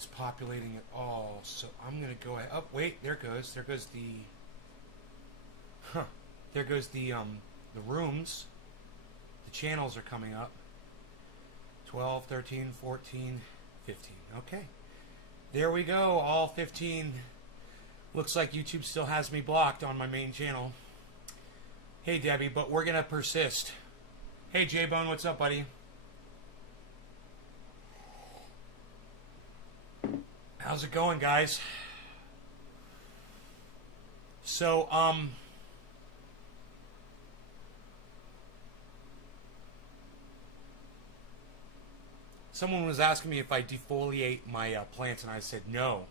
is populating it all. So I'm going to go ahead. Oh, wait, there goes. There goes the... Huh. There goes the rooms. The channels are coming up. 12, 13, 14, 15. Okay. There we go. All 15. Looks like YouTube still has me blocked on my main channel. Hey, Debbie, but we're going to persist. Hey, J-Bone, what's up, buddy? How's it going, guys? So, someone was asking me if I defoliate my plants, and I said no.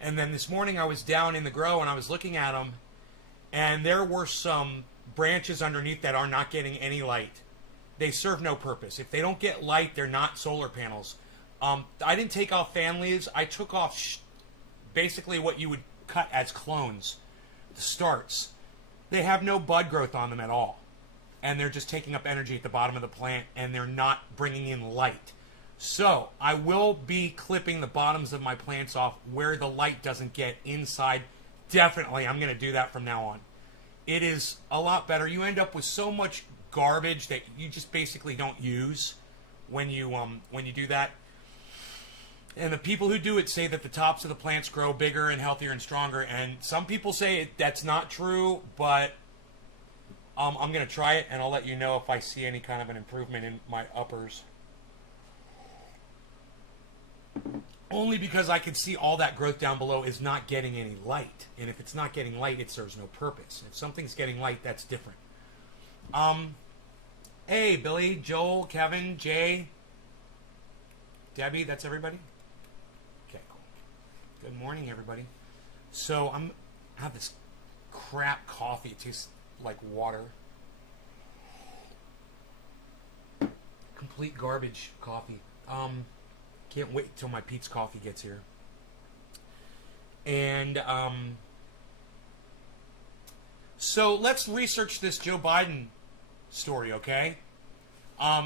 And then this morning I was down in the grow, and I was looking at them, and there were some branches underneath that are not getting any light. They serve no purpose. If they don't get light, they're not solar panels. I didn't take off fan leaves. I took off basically what you would cut as clones, the starts. They have no bud growth on them at all. And they're just taking up energy at the bottom of the plant, and they're not bringing in light. So I will be clipping the bottoms of my plants off where the light doesn't get inside. Definitely, I'm going to do that from now on. It is a lot better. You end up with so much garbage that you just basically don't use when you do that. And the people who do it say that the tops of the plants grow bigger and healthier and stronger. And some people say that's not true, but I'm going to try it, and I'll let you know if I see any kind of an improvement in my uppers. Only because I can see all that growth down below is not getting any light. And if it's not getting light, it serves no purpose. If something's getting light, that's different. Hey, Billy, Joel, Kevin, Jay, Debbie, that's everybody? Okay, cool. Good morning, everybody. So I have this crap coffee. It tastes like water. Complete garbage coffee. Can't wait till my Pete's Coffee gets here. And so let's research this Joe Biden story, okay?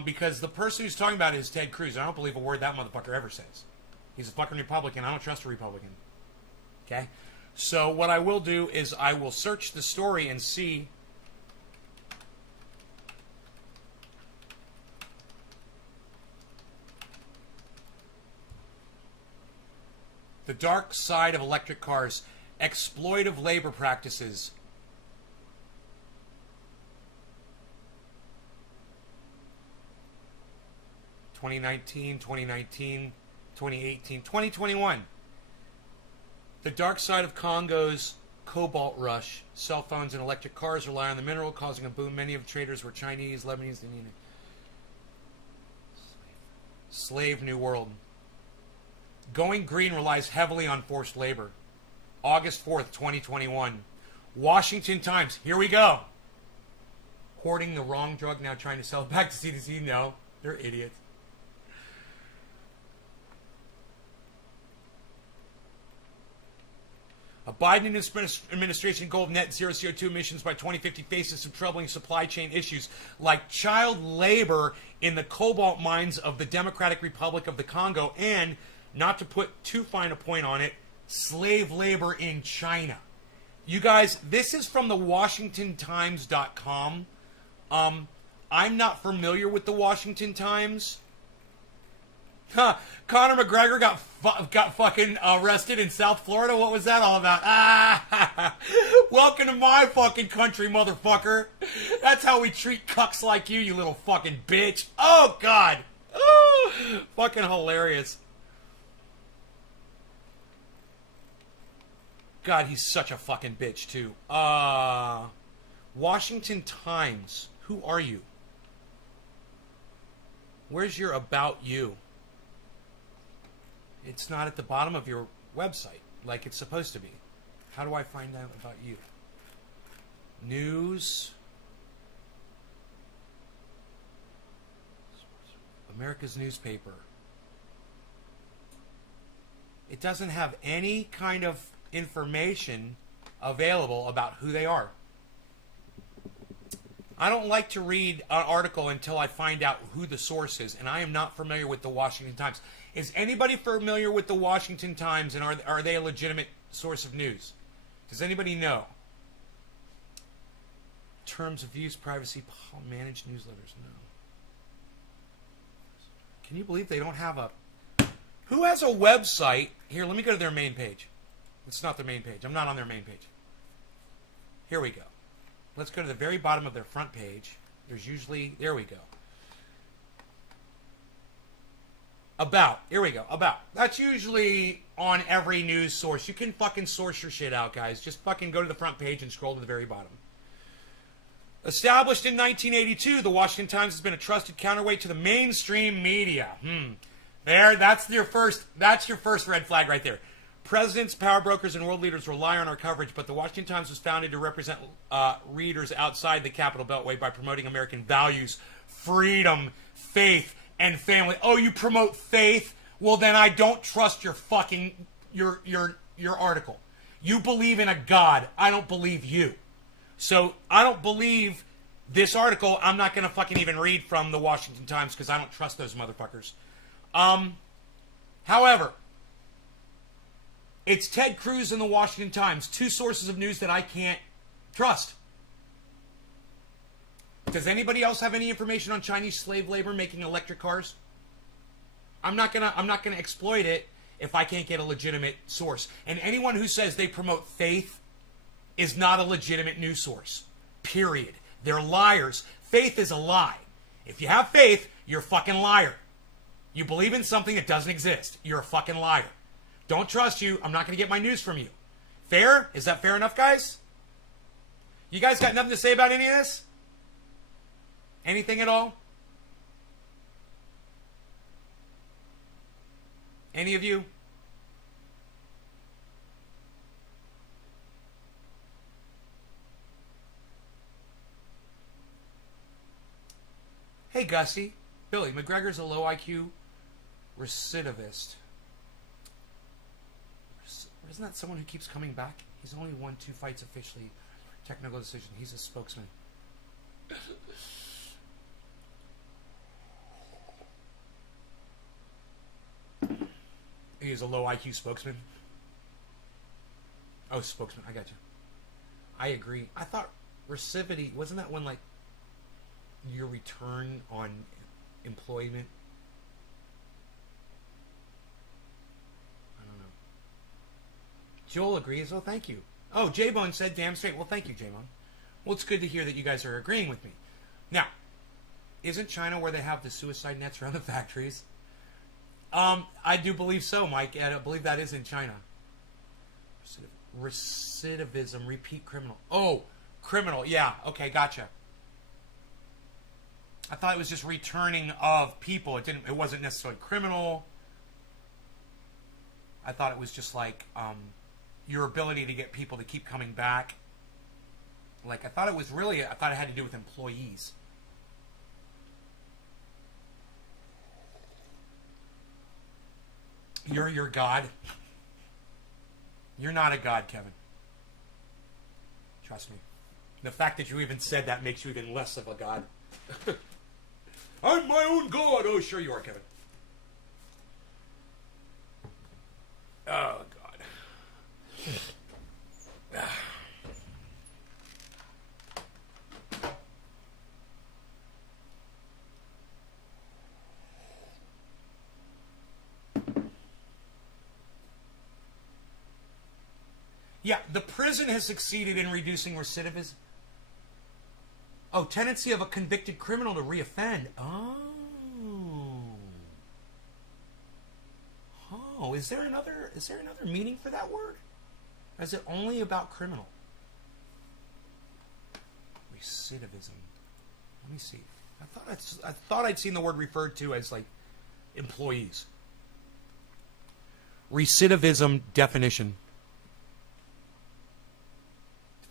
Because the person who's talking about it is Ted Cruz. I don't believe a word that motherfucker ever says. He's a fucking Republican. I don't trust a Republican. Okay? So what I will do is I will search the story and see the dark side of electric cars, exploitive labor practices. (2019, 2019, 2018, 2021). The dark side of Congo's cobalt rush. Cell phones and electric cars rely on the mineral, causing a boom. Many of the traders were Chinese, Lebanese, Indian. Slave New World. Going green relies heavily on forced labor. August 4th, 2021. Washington Times. Here we go. Hoarding the wrong drug, now trying to sell it back to CDC. No, they're idiots. A Biden administration goal of net zero CO2 emissions by 2050 faces some troubling supply chain issues like child labor in the cobalt mines of the Democratic Republic of the Congo and, not to put too fine a point on it, slave labor in China. You guys, this is from the WashingtonTimes.com. I'm not familiar with the Washington Times. Conor McGregor got fucking arrested in South Florida. What was that all about? Welcome to my fucking country, motherfucker. That's how we treat cucks like you little fucking bitch. Oh, God. Oh, fucking hilarious. God, he's such a fucking bitch, too. Washington Times. Who are you? Where's your About You? It's not at the bottom of your website like it's supposed to be. How do I find out about you? News. America's newspaper. It doesn't have any kind of information available about who they are. I don't like to read an article until I find out who the source is, and I am not familiar with the Washington Times. Is anybody familiar with the Washington Times, and are they a legitimate source of news? Does anybody know? Terms of use, privacy, managed newsletters. No. Can you believe they don't have a... Who has a website? Here, let me go to their main page. It's not their main page. I'm not on their main page. Here we go. Let's go to the very bottom of their front page. There's usually... There we go. About. Here we go. About. That's usually on every news source. You can fucking source your shit out, guys. Just fucking go to the front page and scroll to the very bottom. Established in 1982, the Washington Times has been a trusted counterweight to the mainstream media. There, that's your first red flag right there. Presidents, power brokers, and world leaders rely on our coverage, but the Washington Times was founded to represent readers outside the Capital Beltway by promoting American values, freedom, faith, and family. Oh, you promote faith? Well, then I don't trust your fucking your article. You believe in a God. I don't believe you. So I don't believe this article. I'm not going to fucking even read from the Washington Times because I don't trust those motherfuckers. However, it's Ted Cruz and the Washington Times, two sources of news that I can't trust. Does anybody else have any information on Chinese slave labor making electric cars? I'm not gonna exploit it if I can't get a legitimate source. And anyone who says they promote faith is not a legitimate news source. Period. They're liars. Faith is a lie. If you have faith, you're a fucking liar. You believe in something that doesn't exist. You're a fucking liar. Don't trust you. I'm not going to get my news from you. Fair? Is that fair enough, guys? You guys got nothing to say about any of this? Anything at all? Any of you? Hey, Gussie. Billy, McGregor's a low IQ recidivist. Isn't that someone who keeps coming back? He's only won 2 fights officially. Technical decision. He's a spokesman. He's a low IQ spokesman. Oh, spokesman. I got you. I agree. I thought recidivity, wasn't that when, like, your return on employment? I don't know. Joel agrees. Oh, thank you. Oh, J-Bone said damn straight. Well, thank you, J-Bone. Well, it's good to hear that you guys are agreeing with me. Now, isn't China where they have the suicide nets around the factories? I do believe so, Mike. I believe that is in China. Recidivism, repeat criminal. Oh, criminal. Yeah. Okay, gotcha. I thought it was just returning of people. It wasn't necessarily criminal. I thought it was just like your ability to get people to keep coming back. Like I thought it had to do with employees. You're your God. You're not a God, Kevin. Trust me. The fact that you even said that makes you even less of a God. I'm my own God. Oh, sure you are, Kevin. Oh, God. Yeah, the prison has succeeded in reducing recidivism. Oh, tendency of a convicted criminal to reoffend. Oh. Oh, is there another meaning for that word? Or is it only about criminal? Recidivism. Let me see. I thought I'd seen the word referred to as like employees. Recidivism definition.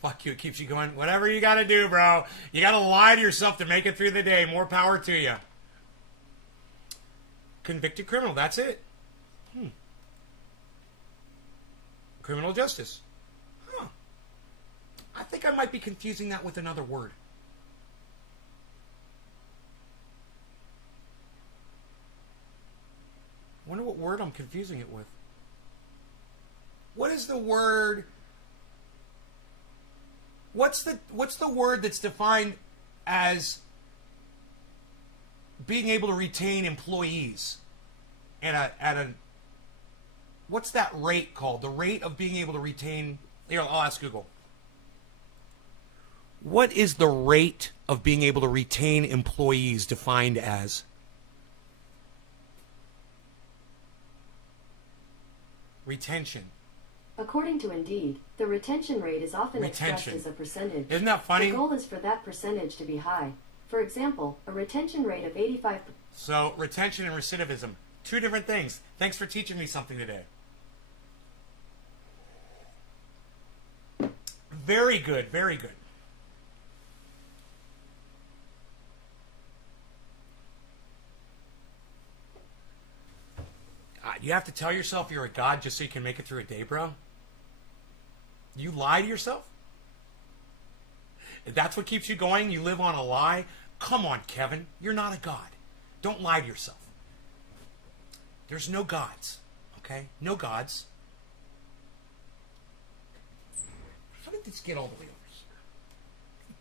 Fuck you, it keeps you going. Whatever you gotta do, bro. You gotta lie to yourself to make it through the day. More power to you. Convicted criminal, that's it. Criminal justice. Huh. I think I might be confusing that with another word. wonder what word I'm confusing it with. What is the word? What's the word that's defined as being able to retain employees at a what's that rate called? The rate of being able to retain. Here, I'll ask Google. What is the rate of being able to retain employees defined as? Retention. According to Indeed, the retention rate is often expressed as a percentage. Isn't that funny? The goal is for that percentage to be high. For example, a retention rate of 85%. So, retention and recidivism. Two different things. Thanks for teaching me something today. Very good, very good. You have to tell yourself you're a god just so you can make it through a day, bro? You lie to yourself? If that's what keeps you going, you live on a lie? Come on, Kevin. You're not a god. Don't lie to yourself. There's no gods, okay? No gods. How did this get all the way over here?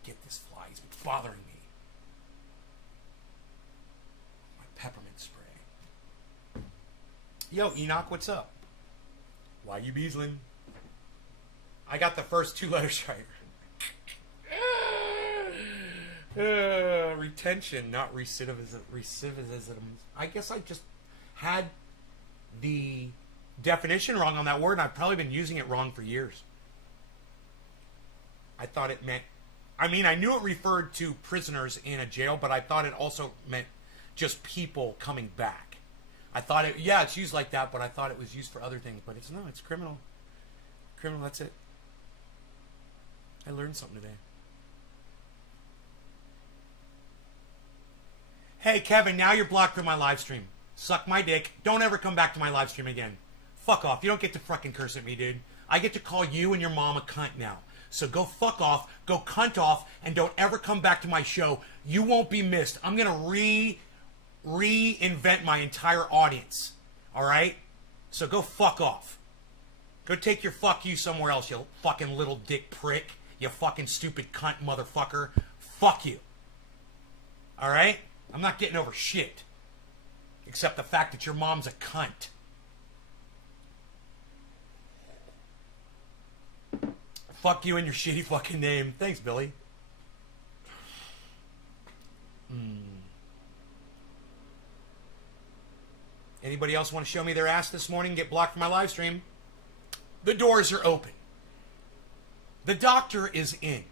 Get this fly. He's been bothering me. My peppermint spray. Yo, Enoch, what's up? Why you beasling? I got the first two letters right. Retention, not recidivism. I guess I just had the definition wrong on that word, and I've probably been using it wrong for years. I thought it meant... I mean, I knew it referred to prisoners in a jail, but I thought it also meant just people coming back. I thought it... Yeah, it's used like that, but I thought it was used for other things. But it's no, it's criminal. Criminal, that's it. I learned something today. Hey, Kevin, now you're blocked from my live stream. Suck my dick. Don't ever come back to my live stream again. Fuck off. You don't get to fucking curse at me, dude. I get to call you and your mom a cunt now. So go fuck off, go cunt off, and don't ever come back to my show. You won't be missed. I'm going to reinvent my entire audience. All right? So go fuck off. Go take your fuck you somewhere else, you fucking little dick prick. You fucking stupid cunt motherfucker. Fuck you. All right? I'm not getting over shit. Except the fact that your mom's a cunt. Fuck you and your shitty fucking name. Thanks, Billy. Anybody else want to show me their ass this morning? Get blocked from my live stream. The doors are open. The doctor is in.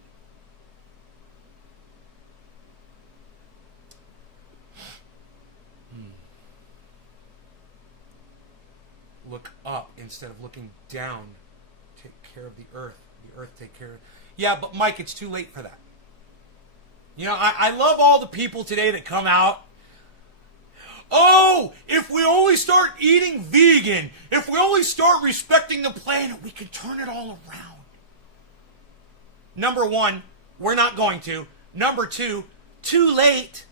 Look up instead of looking down. Take care of the earth. The earth take care of... Yeah, but Mike, it's too late for that. You know, I love all the people today that come out. Oh, if we only start eating vegan, if we only start respecting the planet, we can turn it all around. Number one, we're not going to. Number two, too late.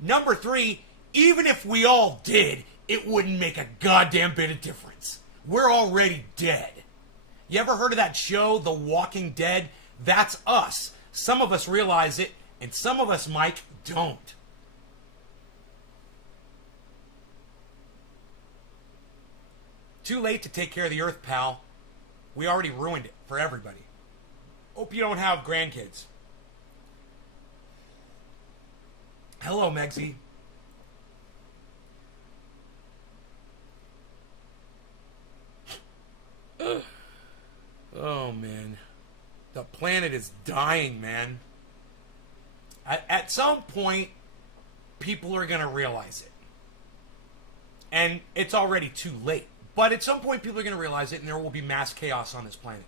Number three, even if we all did, it wouldn't make a goddamn bit of difference. We're already dead. You ever heard of that show, The Walking Dead? That's us. Some of us realize it, and some of us, Mike, don't. Too late to take care of the earth, pal. We already ruined it for everybody. Hope you don't have grandkids. Hello, Megsy. Oh, man. The planet is dying, man. At some point, people are going to realize it. And it's already too late. But at some point, people are going to realize it, and there will be mass chaos on this planet.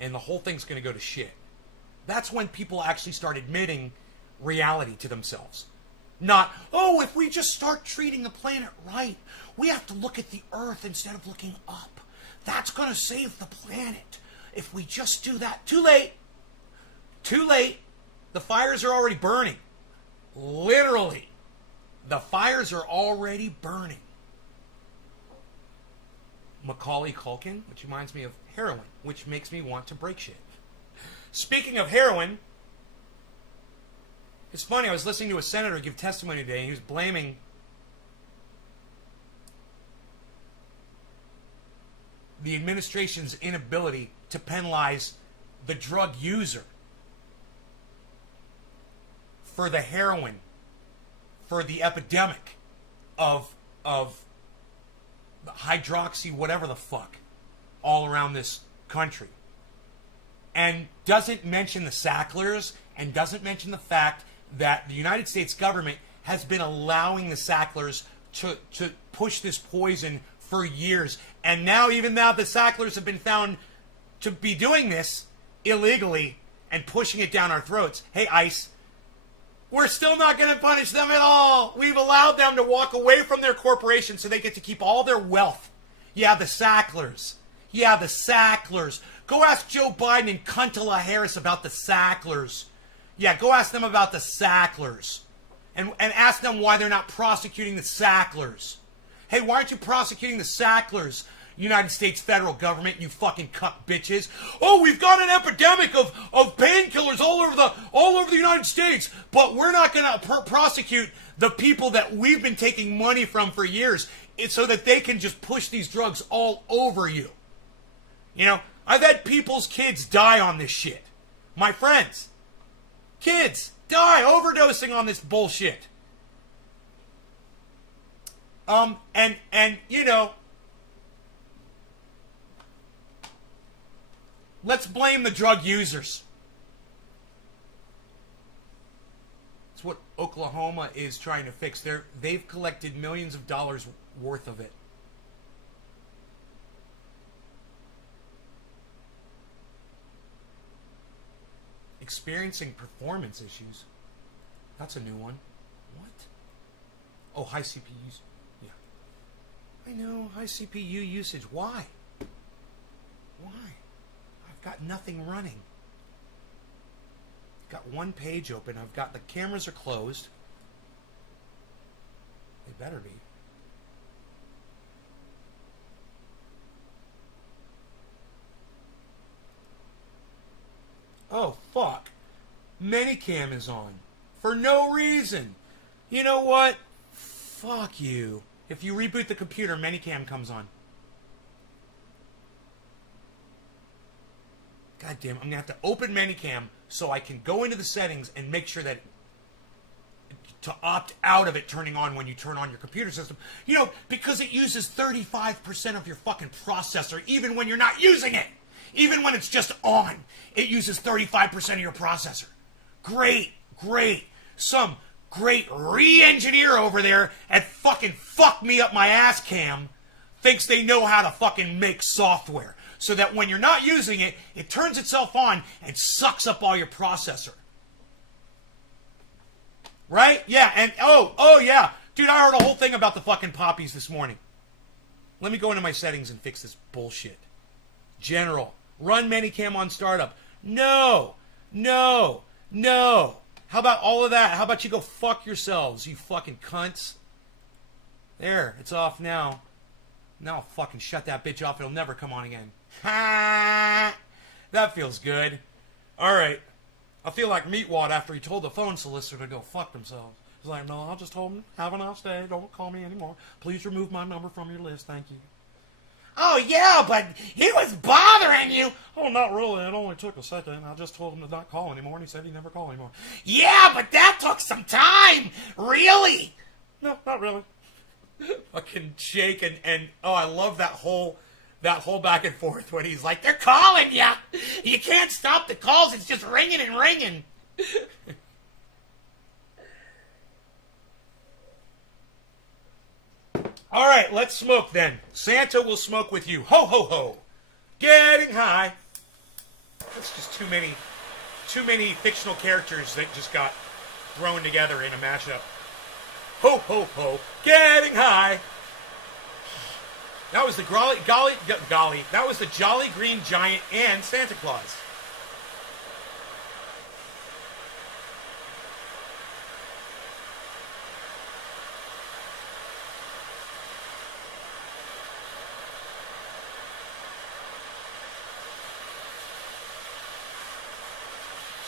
And the whole thing's going to go to shit. That's when people actually start admitting reality to themselves. Not, oh, if we just start treating the planet right, we have to look at the earth instead of looking up. That's going to save the planet. If we just do that. Too late. Too late. The fires are already burning. Literally. The fires are already burning. Macaulay Culkin, which reminds me of heroin, which makes me want to break shit. Speaking of heroin, it's funny, I was listening to a senator give testimony today, and he was blaming the administration's inability to penalize the drug user for the heroin, for the epidemic of hydroxy, whatever the fuck, all around this country. And doesn't mention the Sacklers, and doesn't mention the fact that the United States government has been allowing the Sacklers to push this poison for years. And now, even now, the Sacklers have been found to be doing this illegally and pushing it down our throats. Hey, ICE, we're still not going to punish them at all. We've allowed them to walk away from their corporation so they get to keep all their wealth. Yeah, the Sacklers. Yeah, the Sacklers. Go ask Joe Biden and Cuntala Harris about the Sacklers. Yeah, go ask them about the Sacklers. And ask them why they're not prosecuting the Sacklers. Hey, why aren't you prosecuting the Sacklers, United States federal government, you fucking cuck bitches? Oh, we've got an epidemic of painkillers all over the United States, but we're not going to prosecute the people that we've been taking money from for years so that they can just push these drugs all over you. You know, I've had people's kids die on this shit. My friends. Kids die overdosing on this bullshit. And you know, let's blame the drug users. It's what Oklahoma is trying to fix. They've collected millions of dollars worth of it. Experiencing performance issues. That's a new one. What? Oh, high CPUs. Yeah. I know, high CPU usage. Why? Why? I've got nothing running. I've got one page open. I've got the cameras are closed. They better be. Oh, fuck. Minicam is on. For no reason. You know what? Fuck you. If you reboot the computer, Minicam comes on. God damn, I'm going to have to open Minicam so I can go into the settings and make sure that to opt out of it turning on when you turn on your computer system. You know, because it uses 35% of your fucking processor even when you're not using it. Even when it's just on, it uses 35% of your processor. Great, great. Some great re-engineer over there at fucking fuck me up my ass cam thinks they know how to fucking make software so that when you're not using it, it turns itself on and sucks up all your processor. Right? Yeah, and oh yeah. Dude, I heard a whole thing about the fucking poppies this morning. Let me go into my settings and fix this bullshit. General. Run Minicam on startup. No. How about all of that? How about you go fuck yourselves, you fucking cunts? There, it's off now. Now I'll fucking shut that bitch off. It'll never come on again. Ha! That feels good. Alright. I feel like Meatwad after he told the phone solicitor to go fuck themselves. He's like, no, I'll just told him, have a nice day. Don't call me anymore. Please remove my number from your list. Thank you. Oh, yeah, but he was bothering you. Oh, not really. It only took a second. I just told him to not call anymore, and he said he'd never call anymore. Yeah, but that took some time. Really? No, not really. Fucking Jake and oh, I love that whole back and forth when he's like, they're calling you. You can't stop the calls. It's just ringing and ringing. All right, let's smoke then. Santa will smoke with you. Ho, ho, ho. Getting high. That's just too many fictional characters that just got thrown together in a mashup. Ho, ho, ho. Getting high. That was the that was the Jolly Green Giant and Santa Claus.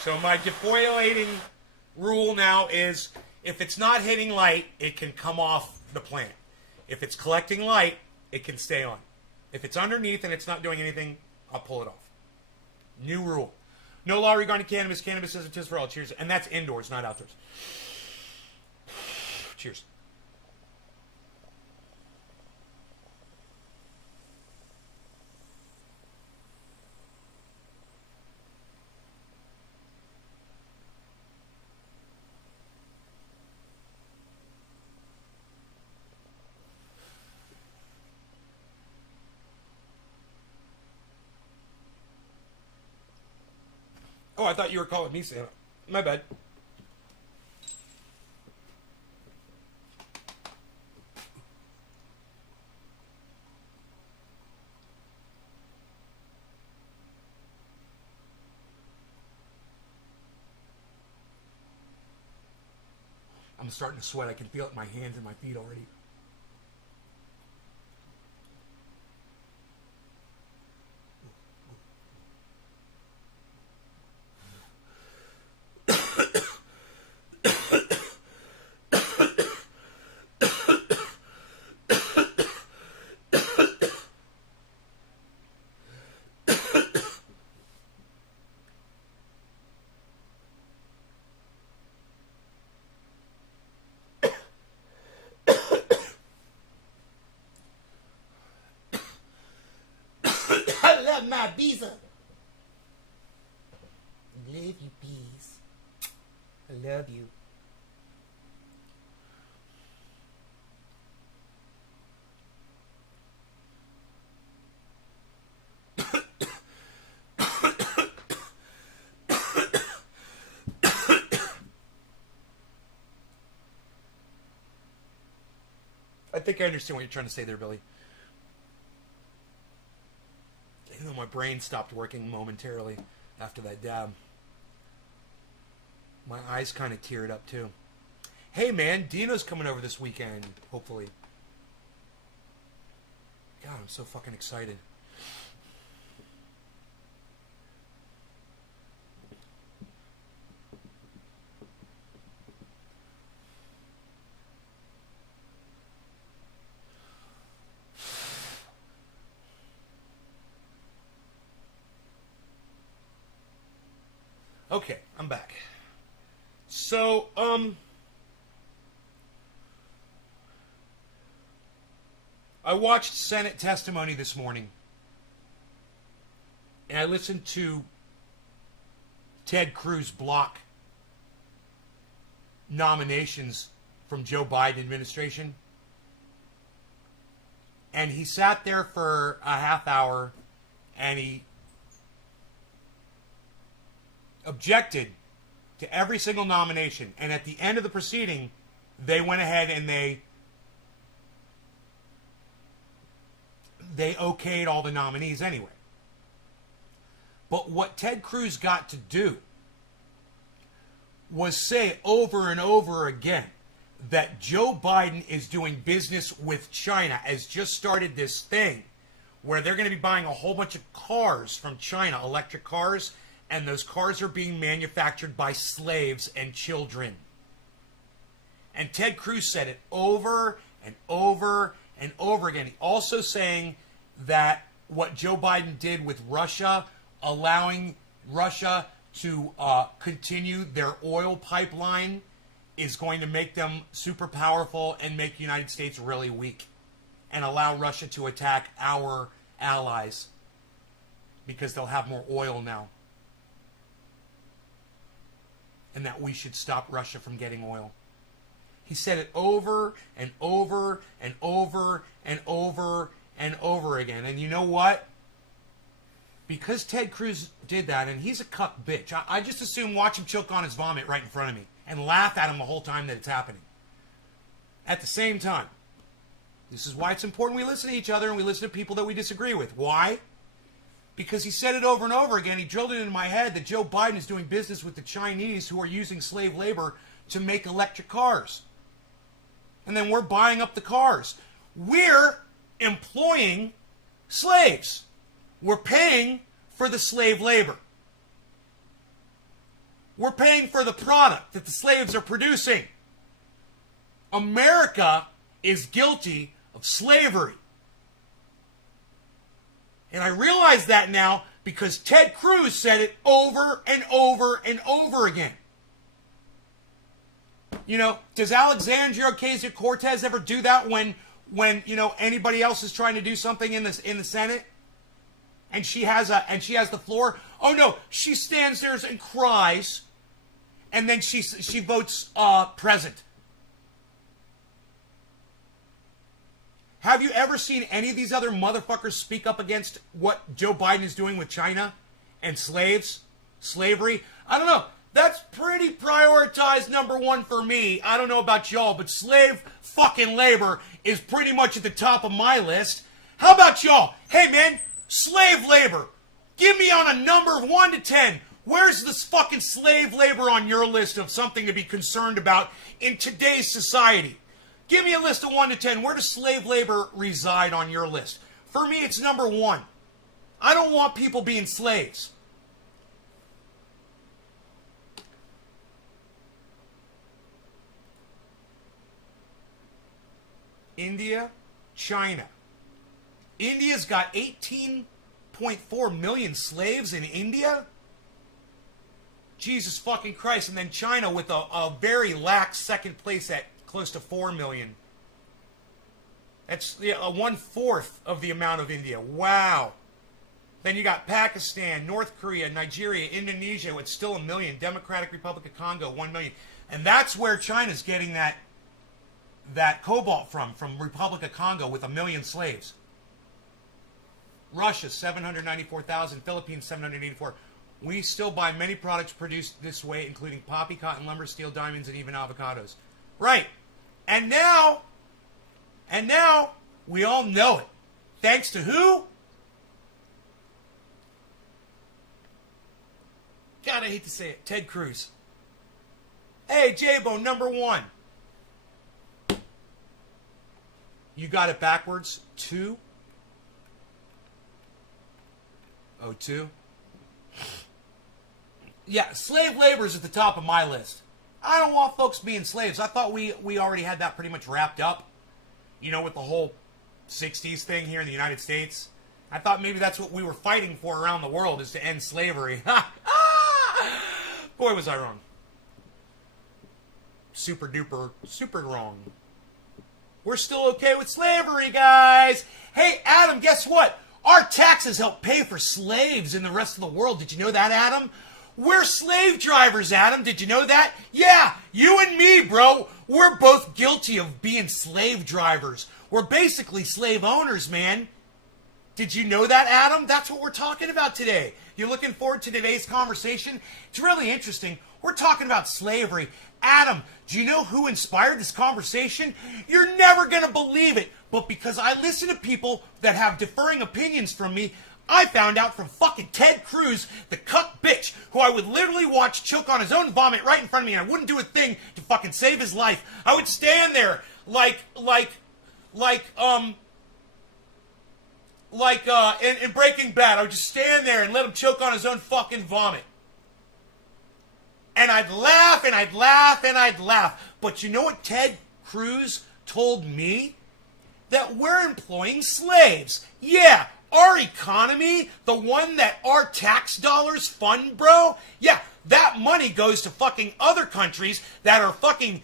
So my defoliating rule now is if it's not hitting light, it can come off the plant. If it's collecting light, it can stay on. If it's underneath and it's not doing anything, I'll pull it off. New rule. No law regarding cannabis. Cannabis isn't just for all. Cheers. And that's indoors, not outdoors. Cheers. Oh, I thought you were calling me Santa. My bad. I'm starting to sweat. I can feel it in my hands and my feet already. I love my bees. Love you, bees. I love you. I think I understand what you're trying to say there, Billy. Even though my brain stopped working momentarily after that dab. My eyes kind of teared up too. Hey man, Dino's coming over this weekend, hopefully. God, I'm so fucking excited. Okay, I'm back. So, I watched Senate testimony this morning. And I listened to Ted Cruz block nominations from Joe Biden administration. And he sat there for a half hour and he objected to every single nomination. And at the end of the proceeding, they went ahead and they okayed all the nominees anyway. But what Ted Cruz got to do was say over and over again that Joe Biden is doing business with China, has just started this thing where they're going to be buying a whole bunch of cars from China, electric cars, and those cars are being manufactured by slaves and children. And Ted Cruz said it over and over and over again. He also saying that what Joe Biden did with Russia, allowing Russia to continue their oil pipeline, is going to make them super powerful and make the United States really weak and allow Russia to attack our allies because they'll have more oil now. And that we should stop Russia from getting oil. He said it over and over and over and over and over again. And you know what? Because Ted Cruz did that, and he's a cuck bitch, I just assume watch him choke on his vomit right in front of me and laugh at him the whole time that it's happening. At the same time, this is why it's important we listen to each other and we listen to people that we disagree with. Why? Because he said it over and over again. He drilled it into my head that Joe Biden is doing business with the Chinese who are using slave labor to make electric cars. And then we're buying up the cars. We're employing slaves. We're paying for the slave labor. We're paying for the product that the slaves are producing. America is guilty of slavery. And I realize that now because Ted Cruz said it over and over and over again. You know, does Alexandria Ocasio-Cortez ever do that when you know anybody else is trying to do something in the Senate? And she has the floor? Oh no, she stands there and cries, and then she votes present. Have you ever seen any of these other motherfuckers speak up against what Joe Biden is doing with China and slavery? I don't know. That's pretty prioritized number one for me. I don't know about y'all, but slave fucking labor is pretty much at the top of my list. How about y'all? Hey man, slave labor. Give me on a number of 1 to 10. Where's this fucking slave labor on your list of something to be concerned about in today's society? Give me a list of 1 to 10. Where does slave labor reside on your list? For me, it's number 1. I don't want people being slaves. India, China. India's got 18.4 million slaves in India? Jesus fucking Christ. And then China with a very lax second place at close to 4 million. That's a 1/4 of the amount of India. Wow. Then you got Pakistan, North Korea, Nigeria, Indonesia with still 1 million. Democratic Republic of Congo, 1 million. And that's where China's getting that cobalt from Republic of Congo with 1 million slaves. Russia, 794,000. Philippines, 784. We still buy many products produced this way, including poppy, cotton, lumber, steel, diamonds, and even avocados. Right. And now, we all know it. Thanks to who? God, I hate to say it. Ted Cruz. Hey, J-Bone, number 1. You got it backwards. 2. 02. Yeah, slave labor is at the top of my list. I don't want folks being slaves. I thought we already had that pretty much wrapped up. You know, with the whole 60s thing here in the United States. I thought maybe that's what we were fighting for around the world, is to end slavery. Boy, was I wrong. Super duper, super wrong. We're still okay with slavery, guys. Hey, Adam, guess what? Our taxes help pay for slaves in the rest of the world. Did you know that, Adam? We're slave drivers, Adam. Did you know that? Yeah, you and me, bro. We're both guilty of being slave drivers. We're basically slave owners, man. Did you know that, Adam? That's what we're talking about today. You looking forward to today's conversation? It's really interesting. We're talking about slavery. Adam, do you know who inspired this conversation? You're never going to believe it. But because I listen to people that have differing opinions from me, I found out from fucking Ted Cruz, the cuck bitch, who I would literally watch choke on his own vomit right in front of me, and I wouldn't do a thing to fucking save his life. I would stand there in Breaking Bad. I would just stand there and let him choke on his own fucking vomit. And I'd laugh, and I'd laugh, and I'd laugh. But you know what Ted Cruz told me? That we're employing slaves. Yeah, our economy, the one that our tax dollars fund, bro. Yeah, that money goes to fucking other countries that are fucking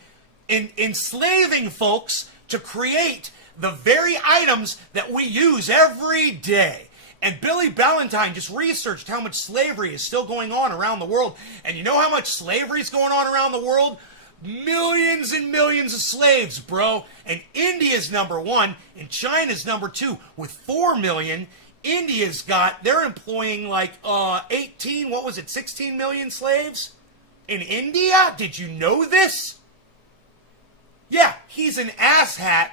enslaving folks to create the very items that we use every day. And Billy Ballantyne just researched how much slavery is still going on around the world. And you know how much slavery is going on around the world? Millions and millions of slaves, bro. And India's number 1 and China's number 2 with 4 million. They're employing like 16 million slaves in India? Did you know this? Yeah, he's an asshat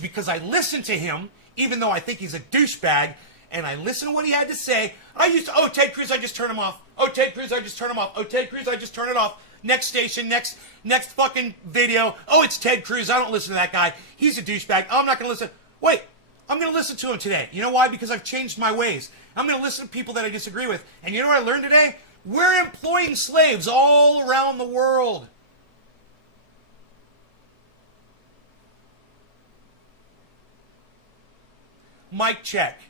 because I listen to him, even though I think he's a douchebag, and I listen to what he had to say. Ted Cruz, I just turn him off. Oh, Ted Cruz, I just turn him off. Oh, Ted Cruz, I just turn it off. Next station, next fucking video. Oh, it's Ted Cruz. I don't listen to that guy. He's a douchebag. I'm not going to listen. Wait, I'm going to listen to him today. You know why? Because I've changed my ways. I'm going to listen to people that I disagree with. And you know what I learned today? We're employing slaves all around the world. Mic check.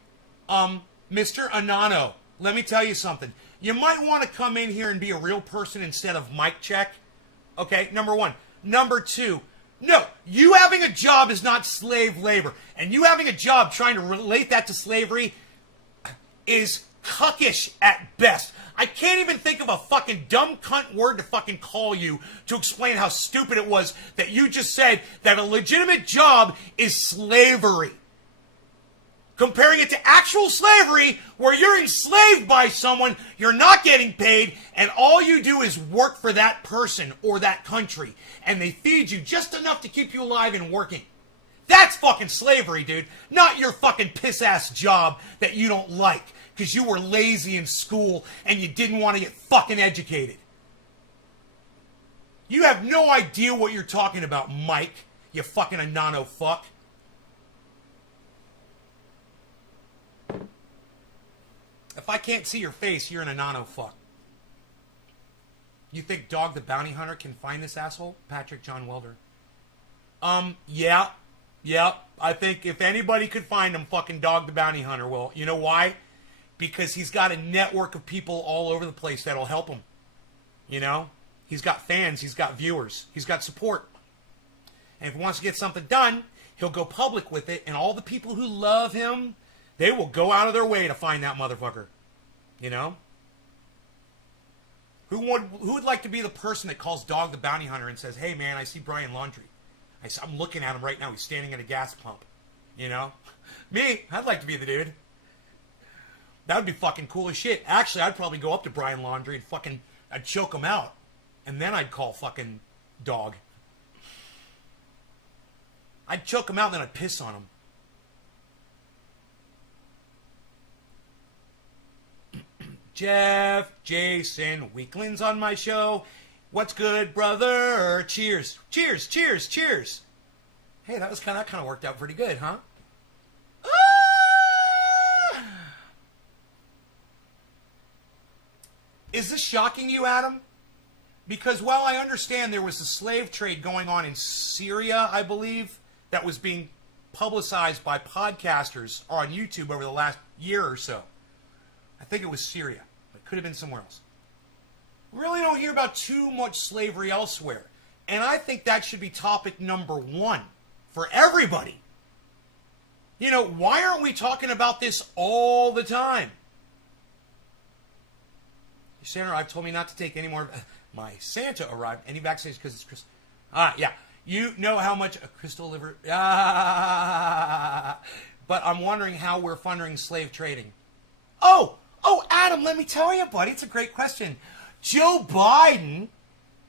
Mr. Anano, let me tell you something. You might want to come in here and be a real person instead of mic check. Okay, number one. Number two, no, you having a job is not slave labor. And you having a job trying to relate that to slavery is cuckish at best. I can't even think of a fucking dumb cunt word to fucking call you to explain how stupid it was that you just said that a legitimate job is slavery. Comparing it to actual slavery, where you're enslaved by someone, you're not getting paid, and all you do is work for that person or that country. And they feed you just enough to keep you alive and working. That's fucking slavery, dude. Not your fucking piss-ass job that you don't like because you were lazy in school and you didn't want to get fucking educated. You have no idea what you're talking about, Mike, you fucking Anano fuck. If I can't see your face, you're an Anano fuck. You think Dog the Bounty Hunter can find this asshole? Patrick John Welder. Yeah. I think if anybody could find him, fucking Dog the Bounty Hunter will. You know why? Because he's got a network of people all over the place that'll help him. You know? He's got fans. He's got viewers. He's got support. And if he wants to get something done, he'll go public with it. And all the people who love him, they will go out of their way to find that motherfucker. You know? Who would like to be the person that calls Dog the Bounty Hunter and says, hey, man, I see Brian Laundrie. I'm looking at him right now. He's standing at a gas pump. You know? Me, I'd like to be the dude. That would be fucking cool as shit. Actually, I'd probably go up to Brian Laundrie and I'd choke him out. And then I'd call fucking Dog. I'd choke him out and then I'd piss on him. Jeff Jason Weeklin's on my show. What's good, brother? Cheers. Cheers, cheers, cheers. Hey, that kind of worked out pretty good, huh? Ah! Is this shocking you, Adam? Because while I understand there was a slave trade going on in Syria, I believe, that was being publicized by podcasters on YouTube over the last year or so. I think it was Syria. It could have been somewhere else. We really don't hear about too much slavery elsewhere. And I think that should be topic number one for everybody. You know, why aren't we talking about this all the time? Santa arrived, told me not to take any more. My Santa arrived. Any vaccinations because it's Christmas. Yeah. You know how much a crystal liver. But I'm wondering how we're funding slave trading. Oh, Adam, let me tell you, buddy. It's a great question. Joe Biden,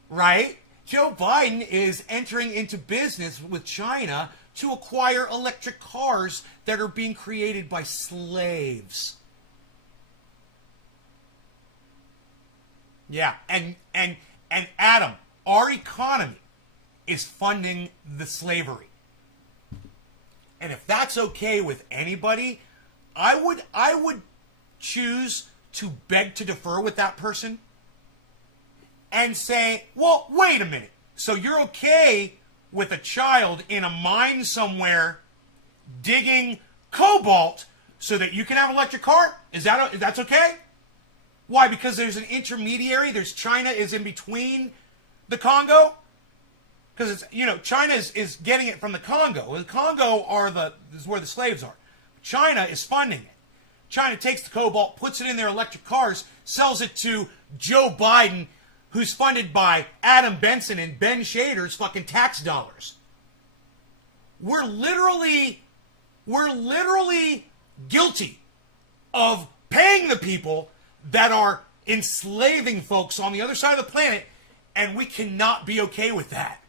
right? Joe Biden is entering into business with China to acquire electric cars that are being created by slaves. Yeah, and Adam, our economy is funding the slavery. And if that's okay with anybody, I would choose to beg to defer with that person and say, well, wait a minute. So you're okay with a child in a mine somewhere digging cobalt so that you can have an electric car? That's okay? Why? Because there's an intermediary. China is in between the Congo. Because it's, you know, China is getting it from the Congo. The Congo is where the slaves are. China is funding it. China takes the cobalt, puts it in their electric cars, sells it to Joe Biden, who's funded by Adam Benson and Ben Shader's fucking tax dollars. We're literally guilty of paying the people that are enslaving folks on the other side of the planet, and we cannot be okay with that.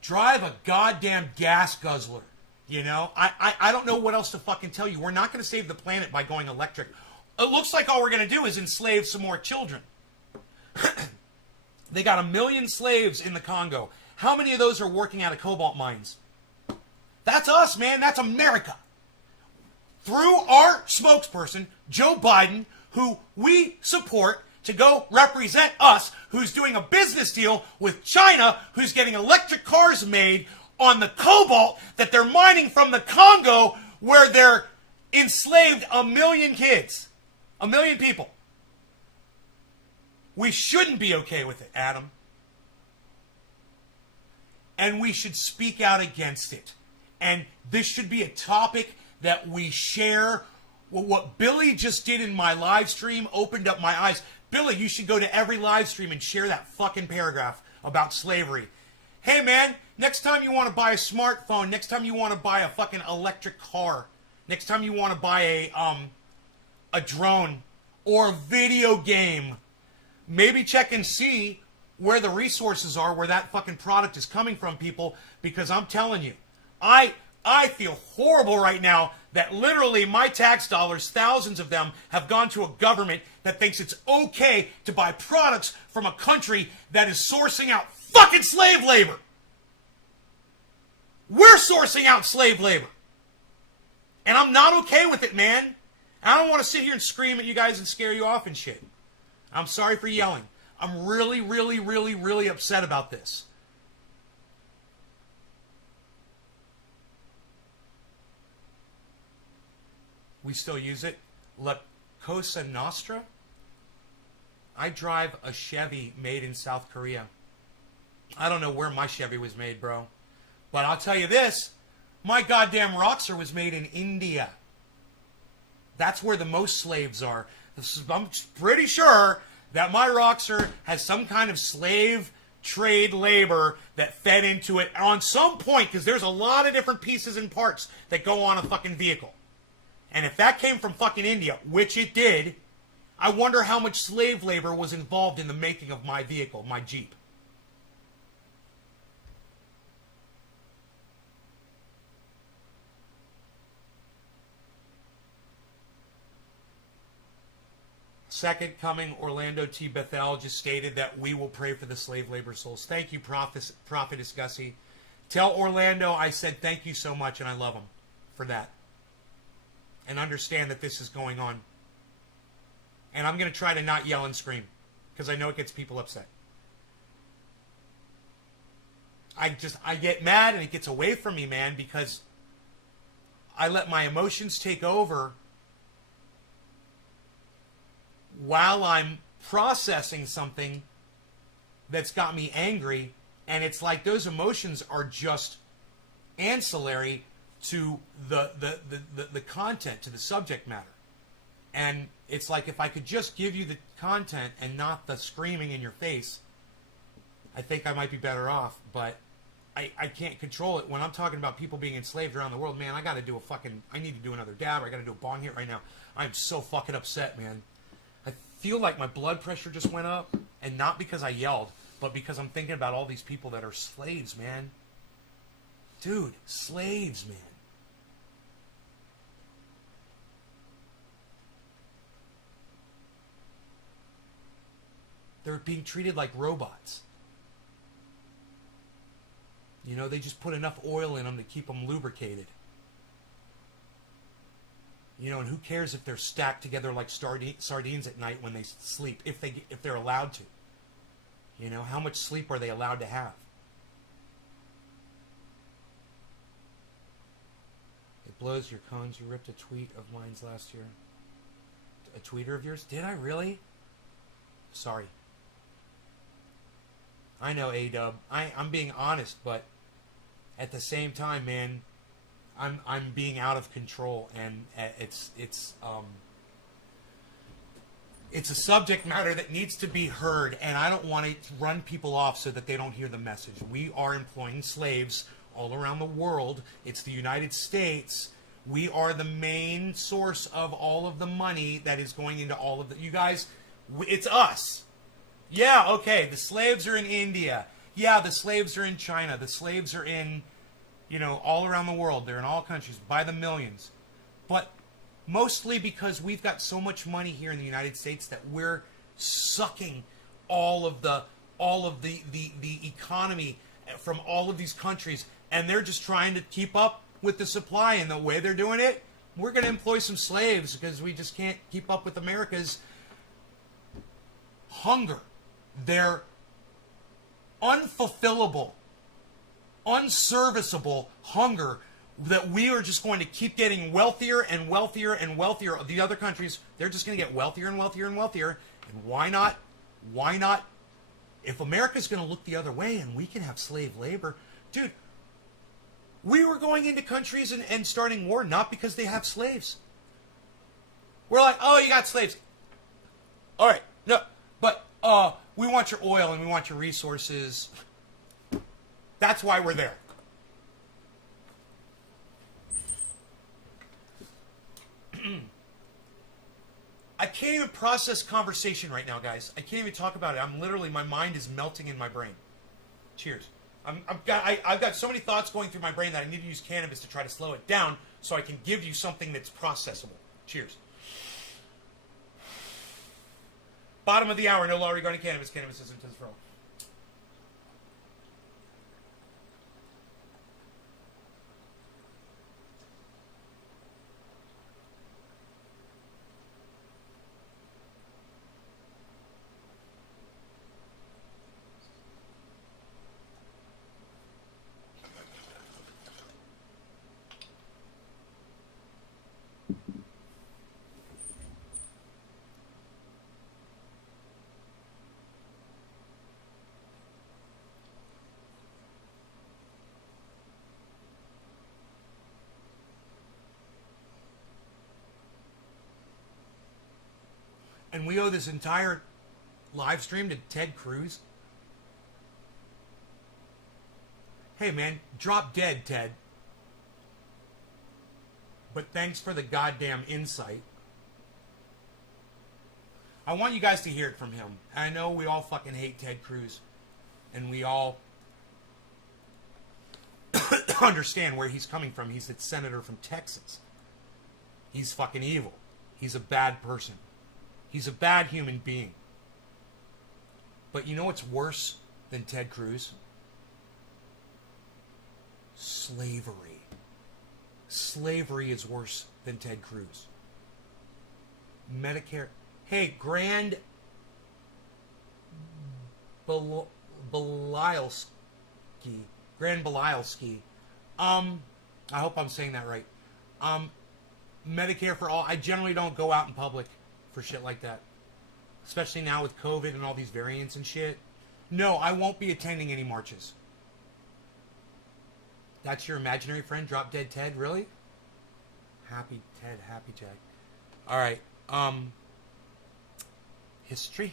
Drive a goddamn gas guzzler, you know? I don't know what else to fucking tell you. We're not going to save the planet by going electric. It looks like all we're going to do is enslave some more children. They got 1 million slaves in the Congo. How many of those are working out of cobalt mines? That's us, man. That's America. through our spokesperson, Joe Biden, who we support to go represent us, who's doing a business deal with China, who's getting electric cars made on the cobalt that they're mining from the Congo, where they're enslaved 1 million kids, 1 million people. We shouldn't be okay with it, Adam. And we should speak out against it. And this should be a topic that we share. Well, what Billy just did in my live stream opened up my eyes. Billy, you should go to every live stream and share that fucking paragraph about slavery. Hey, man, next time you want to buy a smartphone, next time you want to buy a fucking electric car, next time you want to buy a drone or a video game, maybe check and see where the resources are, where that fucking product is coming from, people, because I'm telling you, I feel horrible right now that literally my tax dollars, thousands of them, have gone to a government that thinks it's okay to buy products from a country that is sourcing out fucking slave labor. We're sourcing out slave labor. And I'm not okay with it, man. I don't want to sit here and scream at you guys and scare you off and shit. I'm sorry for yelling. I'm really, really, really, really upset about this. We still use it. La Cosa Nostra. I drive a Chevy made in South Korea. I don't know where my Chevy was made, bro. But I'll tell you this. My goddamn Roxor was made in India. That's where the most slaves are. I'm pretty sure that my Roxor has some kind of slave trade labor that fed into it on some point, because there's a lot of different pieces and parts that go on a fucking vehicle. And if that came from fucking India, which it did, I wonder how much slave labor was involved in the making of my vehicle, my Jeep. Second Coming, Orlando T. Bethel just stated that we will pray for the slave labor souls. Thank you, Prophetess Gussie. Tell Orlando I said thank you so much and I love him for that. And understand that this is going on. And I'm going to try to not yell and scream, because I know it gets people upset. I get mad and it gets away from me, man, because I let my emotions take over while I'm processing something that's got me angry, and it's like those emotions are just ancillary to the content, to the subject matter. And it's like, if I could just give you the content and not the screaming in your face, I think I might be better off. But I can't control it. When I'm talking about people being enslaved around the world, man, I need to do another dab. I got to do a bong hit right now. I'm so fucking upset, man. I feel like my blood pressure just went up, and not because I yelled, but because I'm thinking about all these people that are slaves, man. Dude, slaves, man. They're being treated like robots. You know, they just put enough oil in them to keep them lubricated. You know, and who cares if they're stacked together like sardines at night when they sleep, if they're allowed to. You know, how much sleep are they allowed to have? It blows your cones. You ripped a tweet of mine last year. A tweeter of yours? Did I really? Sorry. I know, A-Dub. I'm being honest, but at the same time, man, I'm being out of control, and it's a subject matter that needs to be heard, and I don't want to run people off so that they don't hear the message. We are employing slaves all around the world. It's the United States. We are the main source of all of the money that is going into all of the... You guys, it's us. Yeah, okay, the slaves are in India. Yeah, the slaves are in China. The slaves are in, you know, all around the world. They're in all countries by the millions. But mostly because we've got so much money here in the United States that we're sucking all of the economy from all of these countries, and they're just trying to keep up with the supply. And the way they're doing it, we're going to employ some slaves because we just can't keep up with America's hunger. Their unfulfillable, unserviceable hunger that we are just going to keep getting wealthier and wealthier and wealthier. The other countries, they're just going to get wealthier and wealthier and wealthier. And why not? Why not? If America's going to look the other way and we can have slave labor, dude, we were going into countries and starting war not because they have slaves. We're like, oh, you got slaves. All right, no, but we want your oil and we want your resources. That's why we're there. I can't even process conversation right now, guys. I can't even talk about it. I'm literally, my mind is melting in my brain. Cheers. I've got so many thoughts going through my brain that I need to use cannabis to try to slow it down so I can give you something that's processable. Cheers. Bottom of the hour, no law regarding cannabis. Cannabis isn't for all. And we owe this entire live stream to Ted Cruz. Hey, man, drop dead, Ted. But thanks for the goddamn insight. I want you guys to hear it from him. I know we all fucking hate Ted Cruz. And we all understand where he's coming from. He's the senator from Texas. He's fucking evil. He's a bad person. He's a bad human being. But you know what's worse than Ted Cruz? Slavery. Slavery is worse than Ted Cruz. Medicare. Hey, Grand Belialski. Grand Belialski. I hope I'm saying that right. Medicare for all. I generally don't go out in public for shit like that. Especially now with COVID and all these variants and shit. No, I won't be attending any marches. That's your imaginary friend, Drop Dead Ted? Really? Happy Ted, happy Jack. Alright, history.